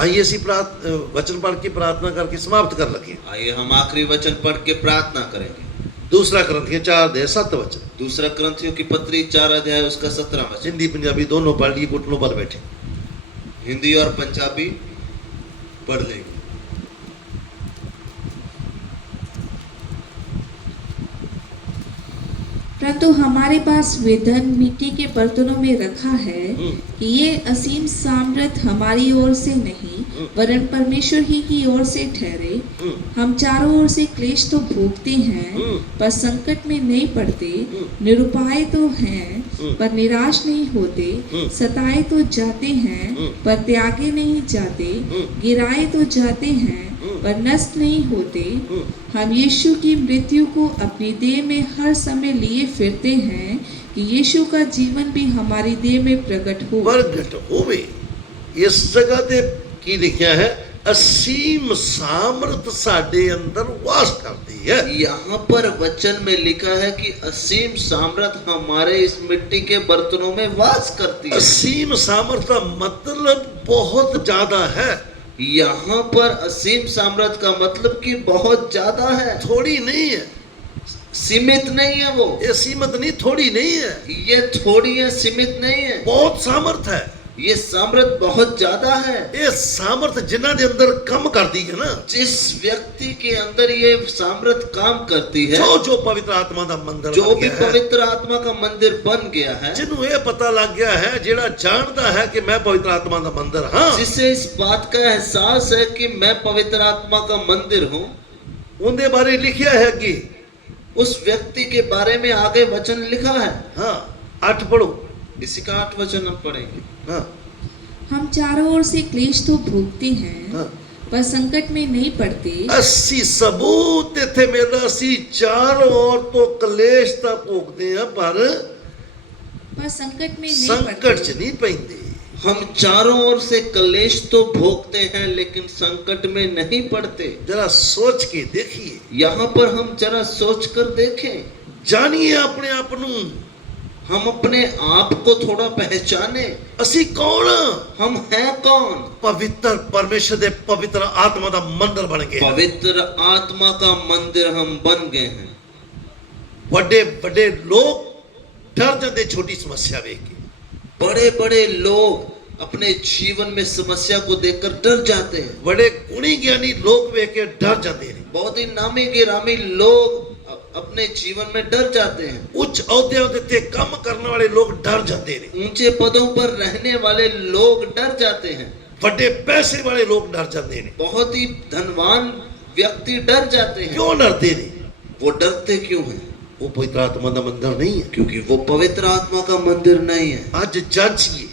आइए ਅਸੀਂ वचन पढ़ के प्रार्थना करके समाप्त कर लगे। आइए हम आखिरी वचन पढ़ के प्रार्थना करेंगे। दूसरा ग्रंथियों 4:7 वचन, दूसरा ग्रंथियों की पत्री 4 अध्याय उसका 17 वचन। हिंदी पंजाबी दोनों पढ़ लिए, घुटनों पर बैठे। हिंदी और पंजाबी पढ़ लेंगे। परंतु हमारे पास वे धन मिट्टी के बर्तनों में रखा है कि ये असीम सामर्थ हमारी ओर से नहीं वरन परमेश्वर ही की ओर से ठहरे। हम चारों ओर से क्लेश तो भोगते हैं पर संकट में नहीं पड़ते, निरुपाय तो हैं पर निराश नहीं होते, सताए तो जाते हैं पर त्यागे नहीं जाते, गिराए तो जाते हैं पर नष्ट नहीं होते। हम यीशु की मृत्यु को अपनी देह में हर समय लिए फिरते हैं कि यीशु का जीवन भी हमारी देह में प्रकट हो। प्रगट होवे। इस जगह ते की लिखा है, असीम सामर्थ साडे अंदर वास करती है। यहाँ पर वचन में लिखा है कि असीम सामर्थ हमारे इस मिट्टी के बर्तनों में वास करती है। असीम सामर्थ का मतलब बहुत ज्यादा है। यहाँ पर असीम सामर्थ का मतलब कि बहुत ज्यादा है, थोड़ी नहीं है, सीमित नहीं है। वो ये सीमित नहीं, थोड़ी नहीं है, ये थोड़ी है, सीमित नहीं है, बहुत सामर्थ है। ये सामर्थ बहुत ज्यादा है। ये सामर्थ जिन्हां दे अंदर काम करती है ना, जिस व्यक्ति के अंदर ये सामर्थ काम करती है, जो पवित्र आत्मा दा मंदिर जो बन भी गया है, पवित्र आत्मा का मंदिर बन गया है, जिन्हों ये पता लग गया है, जेड़ा जानता है कि मैं पवित्र आत्मा दा मंदिर हाँ, जिसे इस बात का एहसास है कि मैं पवित्र आत्मा का मंदिर हूँ, उनके बारे लिखा है कि उस व्यक्ति के बारे में आगे वचन लिखा है। हाँ 8 पढ़ो। इसी का 8 वचन हम पढ़ेंगे। हाँ हम चारों ओर से क्लेश तो भोगते हैं हाँ, पर संकट में नहीं पड़ते। अस्सी सबूत इत्थे मेरा, असी चारों ओर तो कलेश ता भोगदे हैं पर संकट में नहीं संकट पड़ते। च नहीं पैंदे। हम चारों ओर से कलेश तो भोगते हैं लेकिन संकट में नहीं पड़ते। जरा सोच के देखिए, यहाँ पर हम जरा सोच कर देखें, जानिए अपने आप नू, हम अपने आप को थोड़ा पहचाने, ਅਸੀਂ ਕੌਣ ਹਾਂ? हम हैं कौन। ਪਵਿੱਤਰ ਪਰਮੇਸ਼ਰ ਦੇ ਪਵਿੱਤਰ ਆਤਮਾ ਦਾ ਮੰਦਰ ਬਣ ਗਏ। पवित्र आत्मा का मंदिर हम बन गए हैं। ਵੱਡੇ ਵੱਡੇ ਲੋਕ ਡਰ ਜਾਂਦੇ ਛੋਟੀ ਸਮੱਸਿਆ ਵੇਖ ਕੇ। बड़े बड़े लोग अपने जीवन में समस्या को देखकर डर जाते हैं। ਬੜੇ ਗੁਣੀ ਗਿਆਨੀ ਲੋਕ ਵੇਖ ਕੇ ਡਰ ਜਾਂਦੇ ਨੇ। बहुत ही नामी गिरामी लोग अपने जीवन में डर जाते हैं। ਉੱਚ ਅਹੁਦਿਆਂ ਦੇ ਉੱਤੇ ਕੰਮ ਕਰਨ ਵਾਲੇ ਲੋਕ ਡਰ ਜਾਂਦੇ ਨੇ। ऊंचे पदों पर रहने वाले लोग डर जाते हैं। ਵੱਡੇ ਪੈਸੇ ਵਾਲੇ ਲੋਕ ਡਰ ਜਾਂਦੇ ਨੇ। बहुत ही धनवान व्यक्ति डर जाते हैं। ਕਿਉਂ ਡਰਦੇ ਨੇ? वो डरते क्यों हैं? ਉਹ ਪਵਿੱਤਰ ਆਤਮਾ ਦਾ ਮੰਦਰ ਨਹੀਂ ਹੈ। क्योंकि वो पवित्र आत्मा का मंदिर नहीं है। ਅੱਜ ਜਾਂਚੀਏ,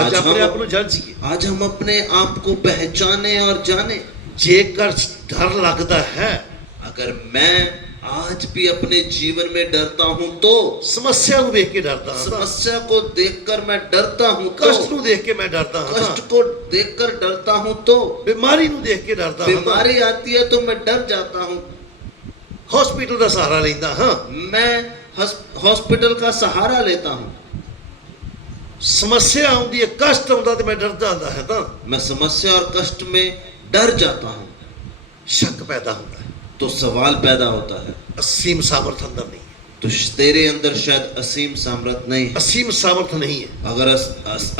ਅੱਜ ਅੱਜ ਆਪਣੇ ਹਮ- ਆਪ ਨੂੰ ਜਾਂਚੀਏ। आज हम अपने आप को पहचाने और जाने। ਜੇਕਰ ਡਰ ਲੱਗਦਾ ਹੈ, अगर मैं आज भी अपने जीवन में डरता हूं तो, ਸਮੱਸਿਆ ਨੂੰ ਵੇਖ ਕੇ ਡਰਦਾ ਹਾਂ, समस्या को देखकर मैं डरता हूं तो, ਕਸ਼ਟ ਨੂੰ ਦੇਖ ਕੇ ਮੈਂ ਡਰਦਾ ਹਾਂ, कष्ट को देखकर डरता हूं तो, ਬਿਮਾਰੀ ਨੂੰ ਦੇਖ ਕੇ ਡਰਦਾ ਹਾਂ, बीमारी आती है तो मैं डर जाता हूं। ਹਸਪੀਟਲ ਦਾ ਸਹਾਰਾ ਲੈਂਦਾ ਹਾਂ, मैं हॉस्पिटल का सहारा लेता हूं। ਸਮੱਸਿਆ ਆਉਂਦੀ ਹੈ, ਕਸ਼ਟ ਆਉਂਦਾ ਤੇ ਮੈਂ ਡਰਦਾ ਹੁੰਦਾ ਹੈ ਤਾਂ मैं समस्या और कष्ट में डर जाता हूं ਸ਼ੱਕ ਪੈਦਾ ਹੁੰਦਾ ਹੈ। तो सवाल पैदा होता है, ਅਸੀਮ ਸਾਮਰਥ ਅੰਦਰ ਨਹੀਂ ਹੈ। तो तेरे अंदर शायद असीम सामर्थ नहीं है। ਅਸੀਮ ਸਾਮਰਥ ਨਹੀਂ ਹੈ। अगर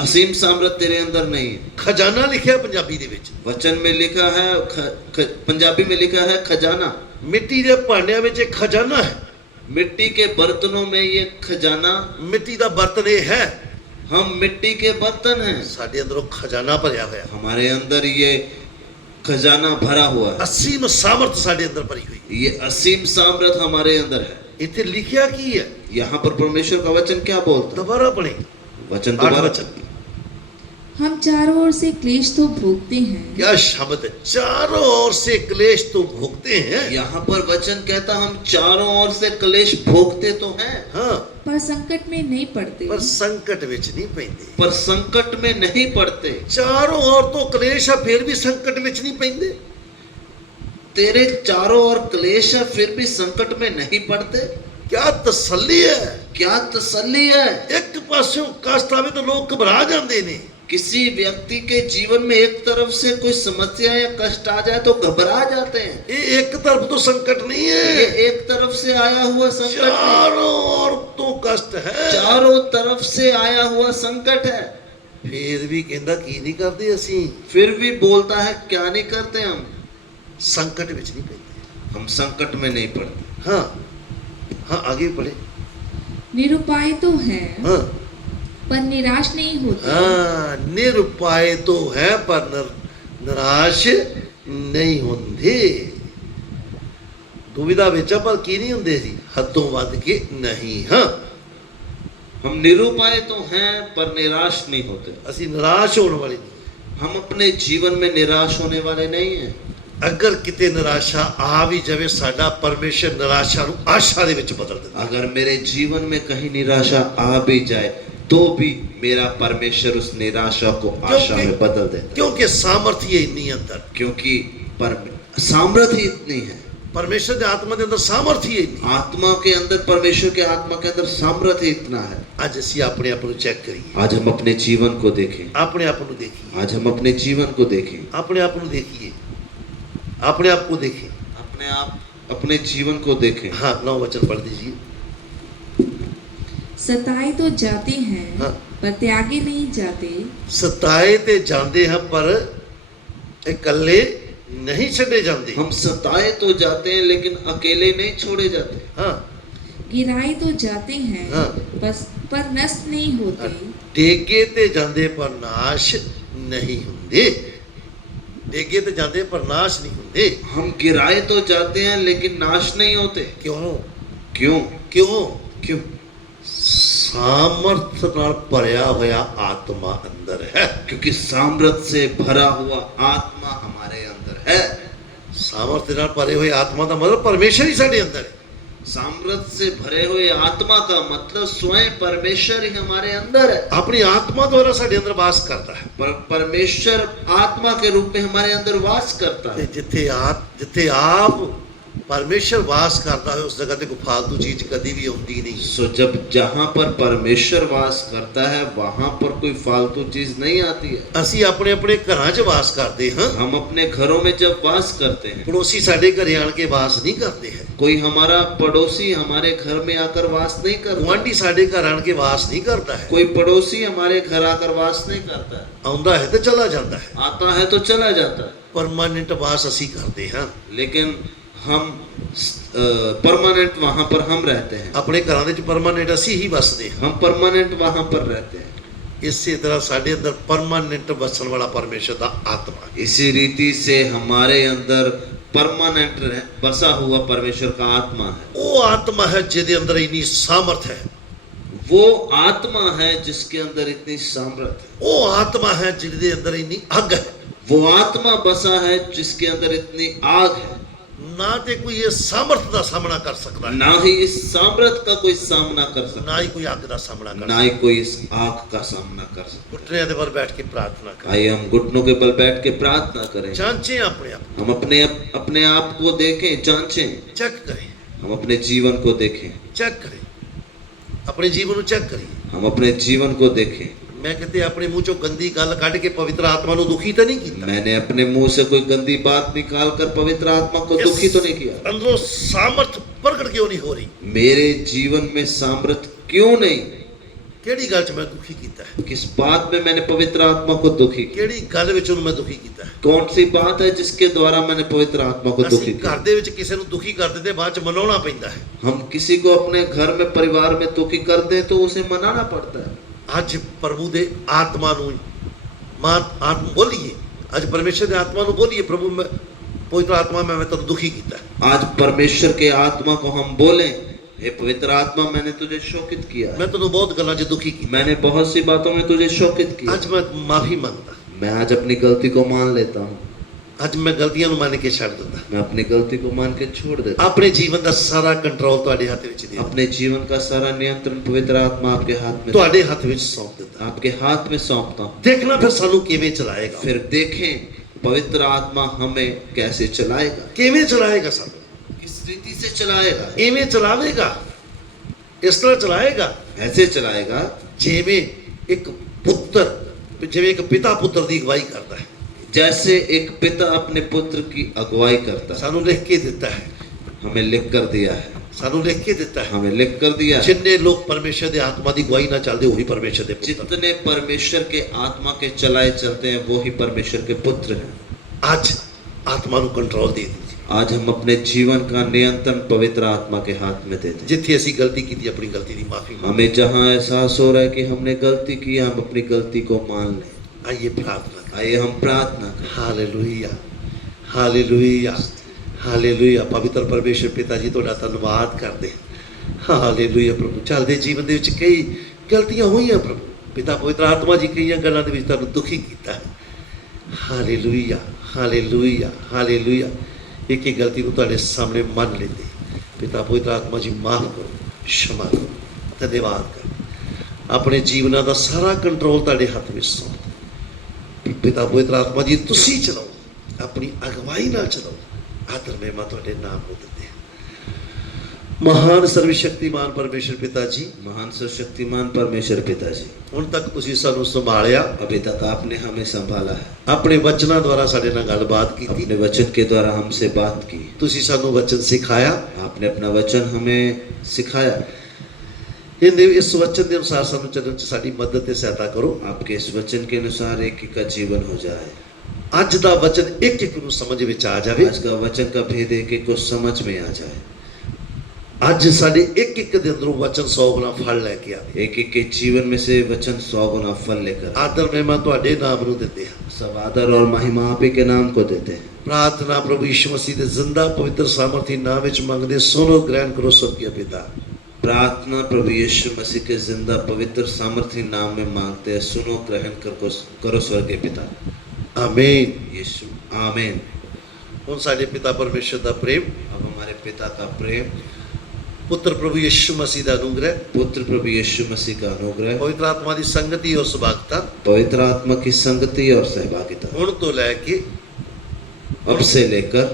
असीम सामर्थ तेरे अंदर नहीं है। ਖਜ਼ਾਨਾ ਲਿਖਿਆ ਪੰਜਾਬੀ ਦੇ ਵਿੱਚ। वचन में लिखा है पंजाबी में लिखा है खजाना। ਮਿੱਟੀ ਦੇ ਭਾਂਡਿਆਂ ਵਿੱਚ ਇੱਕ ਖਜ਼ਾਨਾ ਹੈ। मिट्टी के बर्तनों में ये खजाना। ਮਿੱਟੀ ਦਾ ਬਰਤਨ ਇਹ ਹੈ, हम मिट्टी के बर्तन हैं। ਸਾਡੇ ਅੰਦਰੋਂ ਖਜ਼ਾਨਾ ਭਰਿਆ ਹੋਇਆ। हमारे अंदर ये खजाना भरा हुआ है। ਅਸੀਮ ਸਾਮਰਥ ਸਾਡੇ ਅੰਦਰ ਭਰੀ ਹੋਈ ਹੈ। ये असीम सामर्थ हमारे अंदर है। ਇੱਥੇ ਲਿਖਿਆ ਕੀ ਹੈ? यहाँ पर परमेश्वर का वचन क्या बोलता है? ਦੁਬਾਰਾ ਪੜ੍ਹੇ। वचन 8 दोबारा वचन। हम चारों ओर से क्लेश तो भोगते हैं, क्या शब्द है? चारों ओर से क्लेश तो भोगते हैं। यहाँ पर वचन कहता हम चारों ओर से क्लेश भोगते तो हैं, हाँ, पर संकट में नहीं पड़ते। पर संकट विच नहीं पैंदे। पर संकट में नहीं पड़ते। चारों ओर तो क्लेश है, फिर भी संकट विच नहीं पैंदे। तेरे चारों ओर क्लेश है फिर भी संकट में नहीं पड़ते। क्या तसल्ली है? क्या तसल्ली है। एक पासों कष्ट आवे तो लोग घबरा जाते ने। किसी व्यक्ति के जीवन में एक तरफ से कोई समस्या या कष्ट आ जाए तो घबरा जाते हैं। ये एक तरफ तो संकट नहीं ये है, एक तरफ से आया हुआ संकट नहीं, चारों ओर तो कष्ट है। चारों तरफ से आया हुआ संकट है। फिर भी कहंदा की नहीं करते असी, फिर भी बोलता है क्या नहीं करते हम? संकट विच नहीं पैंदे। हम संकट में नहीं पड़ते। हाँ हाँ, आगे पढ़े। निरुपाय तो है, हाँ पर निराश नहीं होते। हाँ, निरुपाय तो है पर निराश नहीं होंदे। दुविधा विच पर की नहीं होंदे सी, हदों वध के नहीं। हाँ, हम निरुपाय तो हैं पर निराश नहीं होते। असी निराश होने वाले नहीं। हम अपने जीवन में निराश होने वाले नहीं हैं। अगर किते निराशा आ भी जावे, साडा परमेश्वर निराशा नूं आशा दे विच बदल दिंदा। अगर मेरे जीवन में कहीं निराशा आ भी जाए तो भी मेरा परमेश्वर उस निराशा को आशा में बदल देता। क्योंकि सामर्थ्य ही इतनी अंदर, क्योंकि सामर्थ ही इतनी है। परमेश्वर के आत्मा के अंदर सामर्थ्य ही इतनी। आत्मा के अंदर, परमेश्वर के आत्मा के अंदर सामर्थ ही इतना है। आज असी अपने आप को चेक करिए, आज हम अपने जीवन को देखें। अपने आप को देखिए, आज हम अपने जीवन को देखें। अपने आप को देखिए, अपने आप को देखें। अपने आप अपने जीवन को देखें। हाँ, 9 वचन पढ़ दीजिए। सताए तो जाते हैं, हाँ। पर त्यागे नहीं जाते। सताए ते जाते हैं पर इकल्ले नहीं छड़े जाते। हम सताए तो जाते हैं लेकिन अकेले नहीं छोड़े जाते। हाँ, गिराए तो जाते हैं, हाँ। पर नष्ट नहीं होते। डेगे ते जाते पर नाश नहीं होंदे। डेगे ते जाते पर नाश नहीं होंदे। हम गिराए तो जाते हैं लेकिन नाश नहीं होते। क्यों? क्यों? क्यों? क्यों? सामर्थ नाल भरिया होया आत्मा अंदर है। क्योंकि सामर्थ से भरा हुआ आत्मा हमारे अंदर है। सामर्थ नाल भरे हुए आत्मा का मतलब परमेश्वर ही साडे अंदर है। सामर्थ से भरे हुए आत्मा का मतलब स्वयं परमेश्वर ही हमारे अंदर है। अपनी आत्मा द्वारा साडे अंदर वास करता है। परमेश्वर आत्मा के रूप में हमारे अंदर वास करता है। जिथे आप ਪਰਮੇਸ਼ਰ ਵਾਸ ਕਰਦਾ ਹੈ ਉਸ ਜਗ੍ਹਾ ਤੇ ਕੋਈ ਫालतू ਚੀਜ਼ ਕਦੀ ਵੀ ਆਉਂਦੀ ਨਹੀਂ। सो जब जहाँ पर परमेश्वर वास करता है वहाँ पर कोई फालतू चीज नहीं आती है। ਅਸੀਂ ਆਪਣੇ ਆਪਣੇ ਘਰਾਂ 'ਚ ਵਾਸ ਕਰਦੇ ਹਾਂ, हम अपने घरों में जब वास करते हैं, ਪੜੋਸੀ ਸਾਡੇ ਘਰੇ ਆਣ ਕੇ ਵਾਸ ਨਹੀਂ ਕਰਦੇ ਹੈ, कोई हमारा पड़ोसी हमारे घर में आकर वास नहीं करता, ਗੁਆਂਢੀ ਸਾਡੇ ਘਰ ਆਣ ਕੇ ਵਾਸ ਨਹੀਂ ਕਰਦਾ ਹੈ। कोई पड़ोसी हमारे घर आकर वास नहीं करता है, ਆਉਂਦਾ ਹੈ ਤੇ ਚਲਾ ਜਾਂਦਾ ਹੈ। आता है तो चला जाता है। ਪਰਮਾਨੈਂਟ ਵਾਸ ਅਸੀਂ ਕਰਦੇ ਹਾਂ। लेकिन हम परमानेंट वहाँ पर हम रहते हैं, ਆਪਣੇ ਘਰਾਂ ਦੇ ਵਿੱਚ ਪਰਮਾਨੈਂਟ ਅਸੀਂ ਹੀ ਵਸਦੇ ਹਾਂ। हम परमानेंट वहाँ पर रहते हैं। ਇਸੇ ਤਰ੍ਹਾਂ ਸਾਡੇ ਅੰਦਰ ਪਰਮਾਨੈਂਟ ਵਸਣ ਵਾਲਾ ਪਰਮੇਸ਼ਰ ਦਾ ਆਤਮਾ ਹੈ। इसी रीति से हमारे अंदर परमानेंट बसा हुआ परमेश्वर का आत्मा है। ਉਹ ਆਤਮਾ ਹੈ ਜਿਹਦੇ ਅੰਦਰ ਇੰਨੀ ਸਾਮਰਥ ਹੈ। वो आत्मा है जिसके अंदर इतनी सामर्थ है। ਉਹ ਆਤਮਾ ਹੈ ਜਿਹਦੇ ਅੰਦਰ ਇੰਨੀ ਅੱਗ ਹੈ। वो आत्मा बसा है जिसके अंदर इतनी आग है। ਨਾ ਤੇ ਕੋਈ ਇਹ ਸਾਮਰਥ ਦਾ ਸਾਹਮਣਾ ਕਰ ਸਕਦਾ ਹੈ, ना ही इस सामर्थ का कोई सामना कर सकता, ਨਾ ਹੀ ਕੋਈ ਅੱਗ ਦਾ ਸਾਹਮਣਾ ਕਰ ना ही कोई इस आग का सामना कर सकता। ਘੁਟਨਿਆਂ ਦੇ ਵੱਲ ਬੈਠ ਕੇ ਪ੍ਰਾਰਥਨਾ ਕਰ, आइए हम घुटनों के बल बैठ के प्रार्थना करें। ਜਾਂਚੇ ਆਪਣੇ ਆਪ, हम अपने आप को देखें, जांचें। ਚੈੱਕ ਕਰੇ, हम अपने जीवन को देखें, ਚੈੱਕ ਕਰੇ, ਆਪਣੇ ਜੀਵਨ ਨੂੰ ਚੈੱਕ ਕਰੀ। हम अपने जीवन को देखें। ਮੈਂ ਕਿਤੇ ਆਪਣੇ ਮੂੰਹ ਚੋਂ ਗੰਦੀ ਗੱਲ ਕੱਢ ਕੇ ਪਵਿੱਤਰ ਆਤਮਾ ਨੂੰ ਦੁਖੀ ਤਾਂ ਨਹੀਂ ਕੀਤਾ। मैंने अपने मुंह से कोई गंदी बात निकाल कर पवित्र आत्मा को दुखी तो नहीं किया। ਅੰਦਰੋਂ ਸਾਮਰਥ ਪ੍ਰਗਟ ਕਿਉਂ ਨਹੀਂ ਹੋ ਰਹੀ? मेरे जीवन में सामर्थ क्यों नहीं? ਕਿਹੜੀ ਗੱਲ 'ਚ ਮੈਂ ਦੁਖੀ ਕੀਤਾ ਹੈ? किस बात में मैंने पवित्र आत्मा को दुखी किया? ਕਿਹੜੀ ਗੱਲ ਵਿੱਚ ਉਹਨੂੰ ਮੈਂ ਦੁਖੀ ਕੀਤਾ ਹੈ? कौन सी बात है जिसके द्वारा मैंने पवित्र आत्मा को दुखी ਅਸੀਂ किया? ਘਰ ਦੇ ਵਿੱਚ ਕਿਸੇ ਨੂੰ ਦੁਖੀ ਕਰ ਦਿੰਦੇ, ਬਾਅਦ 'ਚ ਮਨਾਉਣਾ ਪੈਂਦਾ ਹੈ। हम किसी को अपने घर में परिवार में दुखी कर दें तो उसे मनाना पड़ता है। ਅੱਜ ਪ੍ਰਭੂ ਦੇ ਆਤਮਾ ਨੂੰ ਆਤਮ ਬੋਲੀਏ, ਅੱਜ ਪਰਮੇਸ਼ਰ ਦੇ ਆਤਮਾ ਨੂੰ ਬੋਲੀਏ, ਪ੍ਰਭੂ ਮੈਂ ਪਵਿੱਤਰ ਆਤਮਾ ਮੈਂ ਤੈਨੂੰ ਦੁਖੀ ਕੀਤਾ ਹੈ। आज परमेश्वर के आत्मा को हम बोलें, हे पवित्र आत्मा मैंने तुझे शोकित किया ਮੈਂ है, ਤੈਨੂੰ ਬਹੁਤ ਗੱਲਾਂ 'ਚ ਦੁਖੀ ਕੀਤਾ, मैंने बहुत सी बातों में तुझे शोकित किया। ਅੱਜ ਮੈਂ ਮਾਫੀ ਮੰਗਦਾ, मैं आज अपनी गलती को मान लेता हूँ, ਅੱਜ ਮੈਂ ਗਲਤੀਆਂ ਨੂੰ ਮੰਨ ਕੇ ਛੱਡ ਦਿੰਦਾ। मैं अपनी गलती को मान के छोड़ देता हूँ। ਆਪਣੇ ਜੀਵਨ ਦਾ ਸਾਰਾ ਕੰਟਰੋਲ ਤੁਹਾਡੇ ਹੱਥ ਵਿੱਚ ਦੇ ਦਿੰਦਾ, अपने जीवन का सारा नियंत्रण पवित्र आत्मा आपके हाथ में, ਤੁਹਾਡੇ ਹੱਥ ਵਿੱਚ ਸੌਂਪ ਦਿੰਦਾ। आपके हाथ में सौंपता हूँ। ਦੇਖਣਾ ਫਿਰ ਸਾਨੂੰ ਕਿਵੇਂ ਚਲਾਏਗਾ, फिर देखें पवित्र आत्मा हमें कैसे चलाएगा, ਕਿਵੇਂ ਚਲਾਏਗਾ, ਸਾਨੂੰ किस रीति से चलाएगा। ਇਵੇਂ ਚਲਾਵੇਗਾ, ਇਸ ਤਰ੍ਹਾਂ ਚਲਾਏਗਾ ऐसे चलाएगा ਜਿਵੇਂ ਇੱਕ ਪੁੱਤਰ, ਜਿਵੇਂ ਇੱਕ ਪਿਤਾ ਪੁੱਤਰ ਦੀ ਅਗਵਾਈ ਕਰਦਾ ਹੈ। जैसे एक पिता अपने पुत्र की अगुवाई करता है। ਸਾਨੂੰ ਲਿਖ ਕੇ ਦਿੱਤਾ ਹੈ, हमें लिख कर दिया है, ਸਾਨੂੰ ਲਿਖ ਕੇ ਦਿੱਤਾ ਹੈ। हमें लिख कर दिया है। ਜਿੰਨੇ ਲੋਕ ਪਰਮੇਸ਼ਰ ਦੇ ਆਤਮਾ ਦੀ ਅਗਵਾਈ ਨਾਲ ਚੱਲਦੇ ਉਹੀ ਪਰਮੇਸ਼ਰ ਦੇ ਪੁੱਤਰ। जितने परमेश्वर के आत्मा के चलाए चलते हैं वो ही परमेश्वर के पुत्र हैं। ਅੱਜ ਆਤਮਾ ਨੂੰ ਕੰਟਰੋਲ ਦੇ ਦਿੱਤੀ। आज हम अपने जीवन का नियंत्रण पवित्र आत्मा के हाथ में देते हैं। ਜਿੱਥੇ ਅਸੀਂ ਗਲਤੀ ਕੀਤੀ ਆਪਣੀ ਗਲਤੀ ਦੀ ਮਾਫੀ ਮੰਗ, हमें जहाँ एहसास हो रहा है कि हमने गलती की, हम अपनी गलती को मान लें। ਆਈਏ ਪ੍ਰਾਰਥਨਾ ਕਰੀਏ। आइए हम प्रार्थना करें। Hallelujah, hallelujah, hallelujah. ਪਵਿੱਤਰ ਪਰਮੇਸ਼ਰ ਪਿਤਾ ਜੀ ਤੁਹਾਡਾ ਧੰਨਵਾਦ ਕਰਦੇ ਹਾਂ। ਹਾਲੇਲੂਇਆ ਪ੍ਰਭੂ, ਚੱਲਦੇ ਜੀਵਨ ਦੇ ਵਿੱਚ ਕਈ ਗਲਤੀਆਂ ਹੋਈਆਂ ਪ੍ਰਭੂ ਪਿਤਾ, ਪਵਿੱਤਰ ਆਤਮਾ ਜੀ ਕਈਆਂ ਗੱਲਾਂ ਦੇ ਵਿੱਚ ਤੁਹਾਨੂੰ ਦੁਖੀ ਕੀਤਾ ਹੈ। Hallelujah, hallelujah, hallelujah. ਇੱਕ ਇੱਕ ਗਲਤੀ ਨੂੰ ਤੁਹਾਡੇ ਸਾਹਮਣੇ ਮੰਨ ਲੈਂਦੇ ਪਿਤਾ, ਪਵਿੱਤਰ ਆਤਮਾ ਜੀ ਮਾਫ ਕਰੋ, क्षमा ਕਰੋ, ਧੰਨਵਾਦ ਕਰ। ਆਪਣੇ ਜੀਵਨਾਂ ਦਾ ਸਾਰਾ ਕੰਟਰੋਲ ਤੁਹਾਡੇ ਹੱਥ ਵਿੱਚ ਸੌਂਪ ਪਿਤਾ, ਪਵਿੱਤਰ ਆਤਮਾ ਜੀ ਤੁਸੀਂ ਚਲਾਓ, ਆਪਣੀ ਅਗਵਾਈ ਨਾਲ ਚਲਾਓ। ਆਦਰ ਮਹਿਮਾ ਤੁਹਾਡੇ ਨਾਮ ਨੂੰ ਦਿੰਦੇ ਹਾਂ। ਮਹਾਨ ਸਰਵਸ਼ਕਤੀਮਾਨ ਪਰਮੇਸ਼ਰ ਪਿਤਾ ਜੀ, महान सर्वशक्तिमान परमेश्वर पिताजी, ਹੁਣ ਤੱਕ ਤੁਸੀਂ ਸਾਨੂੰ ਸੰਭਾਲਿਆ, अभी तक आपने हमें संभाला है, ਆਪਣੇ ਵਚਨਾਂ ਦੁਆਰਾ ਸਾਡੇ ਨਾਲ ਗੱਲਬਾਤ ਕੀਤੀ, अपने वचन के द्वारा हमसे बात की, ਤੁਸੀਂ ਸਾਨੂੰ ਵਚਨ ਸਿਖਾਇਆ। आपने अपना वचन हमें सिखाया। ਇਹਦੇ ਇਸ ਵਚਨ ਦੇ ਅਨੁਸਾਰ ਸਾਨੂੰ ਚੱਲਣ 'ਚ ਸਾਡੀ ਮਦਦ ਤੇ ਸਹਾਇਤਾ ਕਰੋ। आपके इस वचन के अनुसार एक एक का जीवन हो जाए। ਅੱਜ ਦਾ ਵਚਨ ਇੱਕ ਇੱਕ ਨੂੰ ਸਮਝ ਵਿੱਚ ਆ ਜਾਵੇ। आज का वचन का भेद एक एक को समझ में आ जाए। ਅੱਜ ਸਾਡੇ ਇੱਕ ਇੱਕ ਦੇ ਅੰਦਰੋਂ ਵਚਨ 100 ਗੁਣਾ ਫਲ ਲੈ ਕੇ ਆਵੇ। एक एक के जीवन में से वचन 100 गुना फल लेकर आए। ਆਦਰ ਮਹਿਮਾ ਤੁਹਾਡੇ ਨਾਮ ਨੂੰ ਦਿੰਦੇ ਹਾਂ। सब आदर और महिमा आप ही के नाम को देते हैं। प्रार्थना प्रभु यीशु मसीह के जिंदा पवित्र सामर्थी नाम विच मंगदे, सुनो ग्रहण करो स्वर्गीय पिता। प्रार्थना प्रभु यीशु मसीह के जिंदा पवित्र सामर्थी नाम में मांगते हैं, सुनो ग्रहण करो स्वर्गीय पिता। आमीन। यीशु आमीन। हुण साडे पिता परमेश्वर दा प्रेम, अब हमारे पिता का प्रेम, पुत्र प्रभु यीशु मसीह दा अनुग्रह, पुत्र प्रभु यीशु मसीह का अनुग्रह, पवित्र आत्मा की संगति और सहभागिता पवित्र आत्मा की संगति और सहभागिता हुण तो लैके अब से लेकर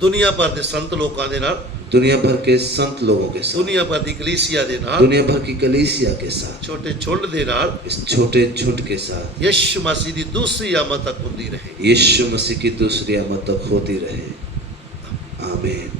ਦੁਨੀਆ ਭਰ ਦੇ ਸੰਤ ਲੋਕਾਂ ਦੇ ਨਾਲ, दुनिया भर के संत लोगों के साथ, ਦੁਨੀਆ ਭਰ ਦੀ ਕਲੀਸਿਆ ਦੇ ਨਾਲ, दुनिया भर की कलीसिया के साथ, ਛੋਟੇ ਝੁੰਡ ਦੇ ਨਾਲ इस छोटे झुंड के साथ ਯਿਸੂ ਮਸੀਹ ਦੀ ਦੂਸਰੀ ਆਮਦ ਤੱਕ ਹੁੰਦੀ ਰਹੇ। यीशु मसीह की दूसरी आमद तक होती रहे। आमीन।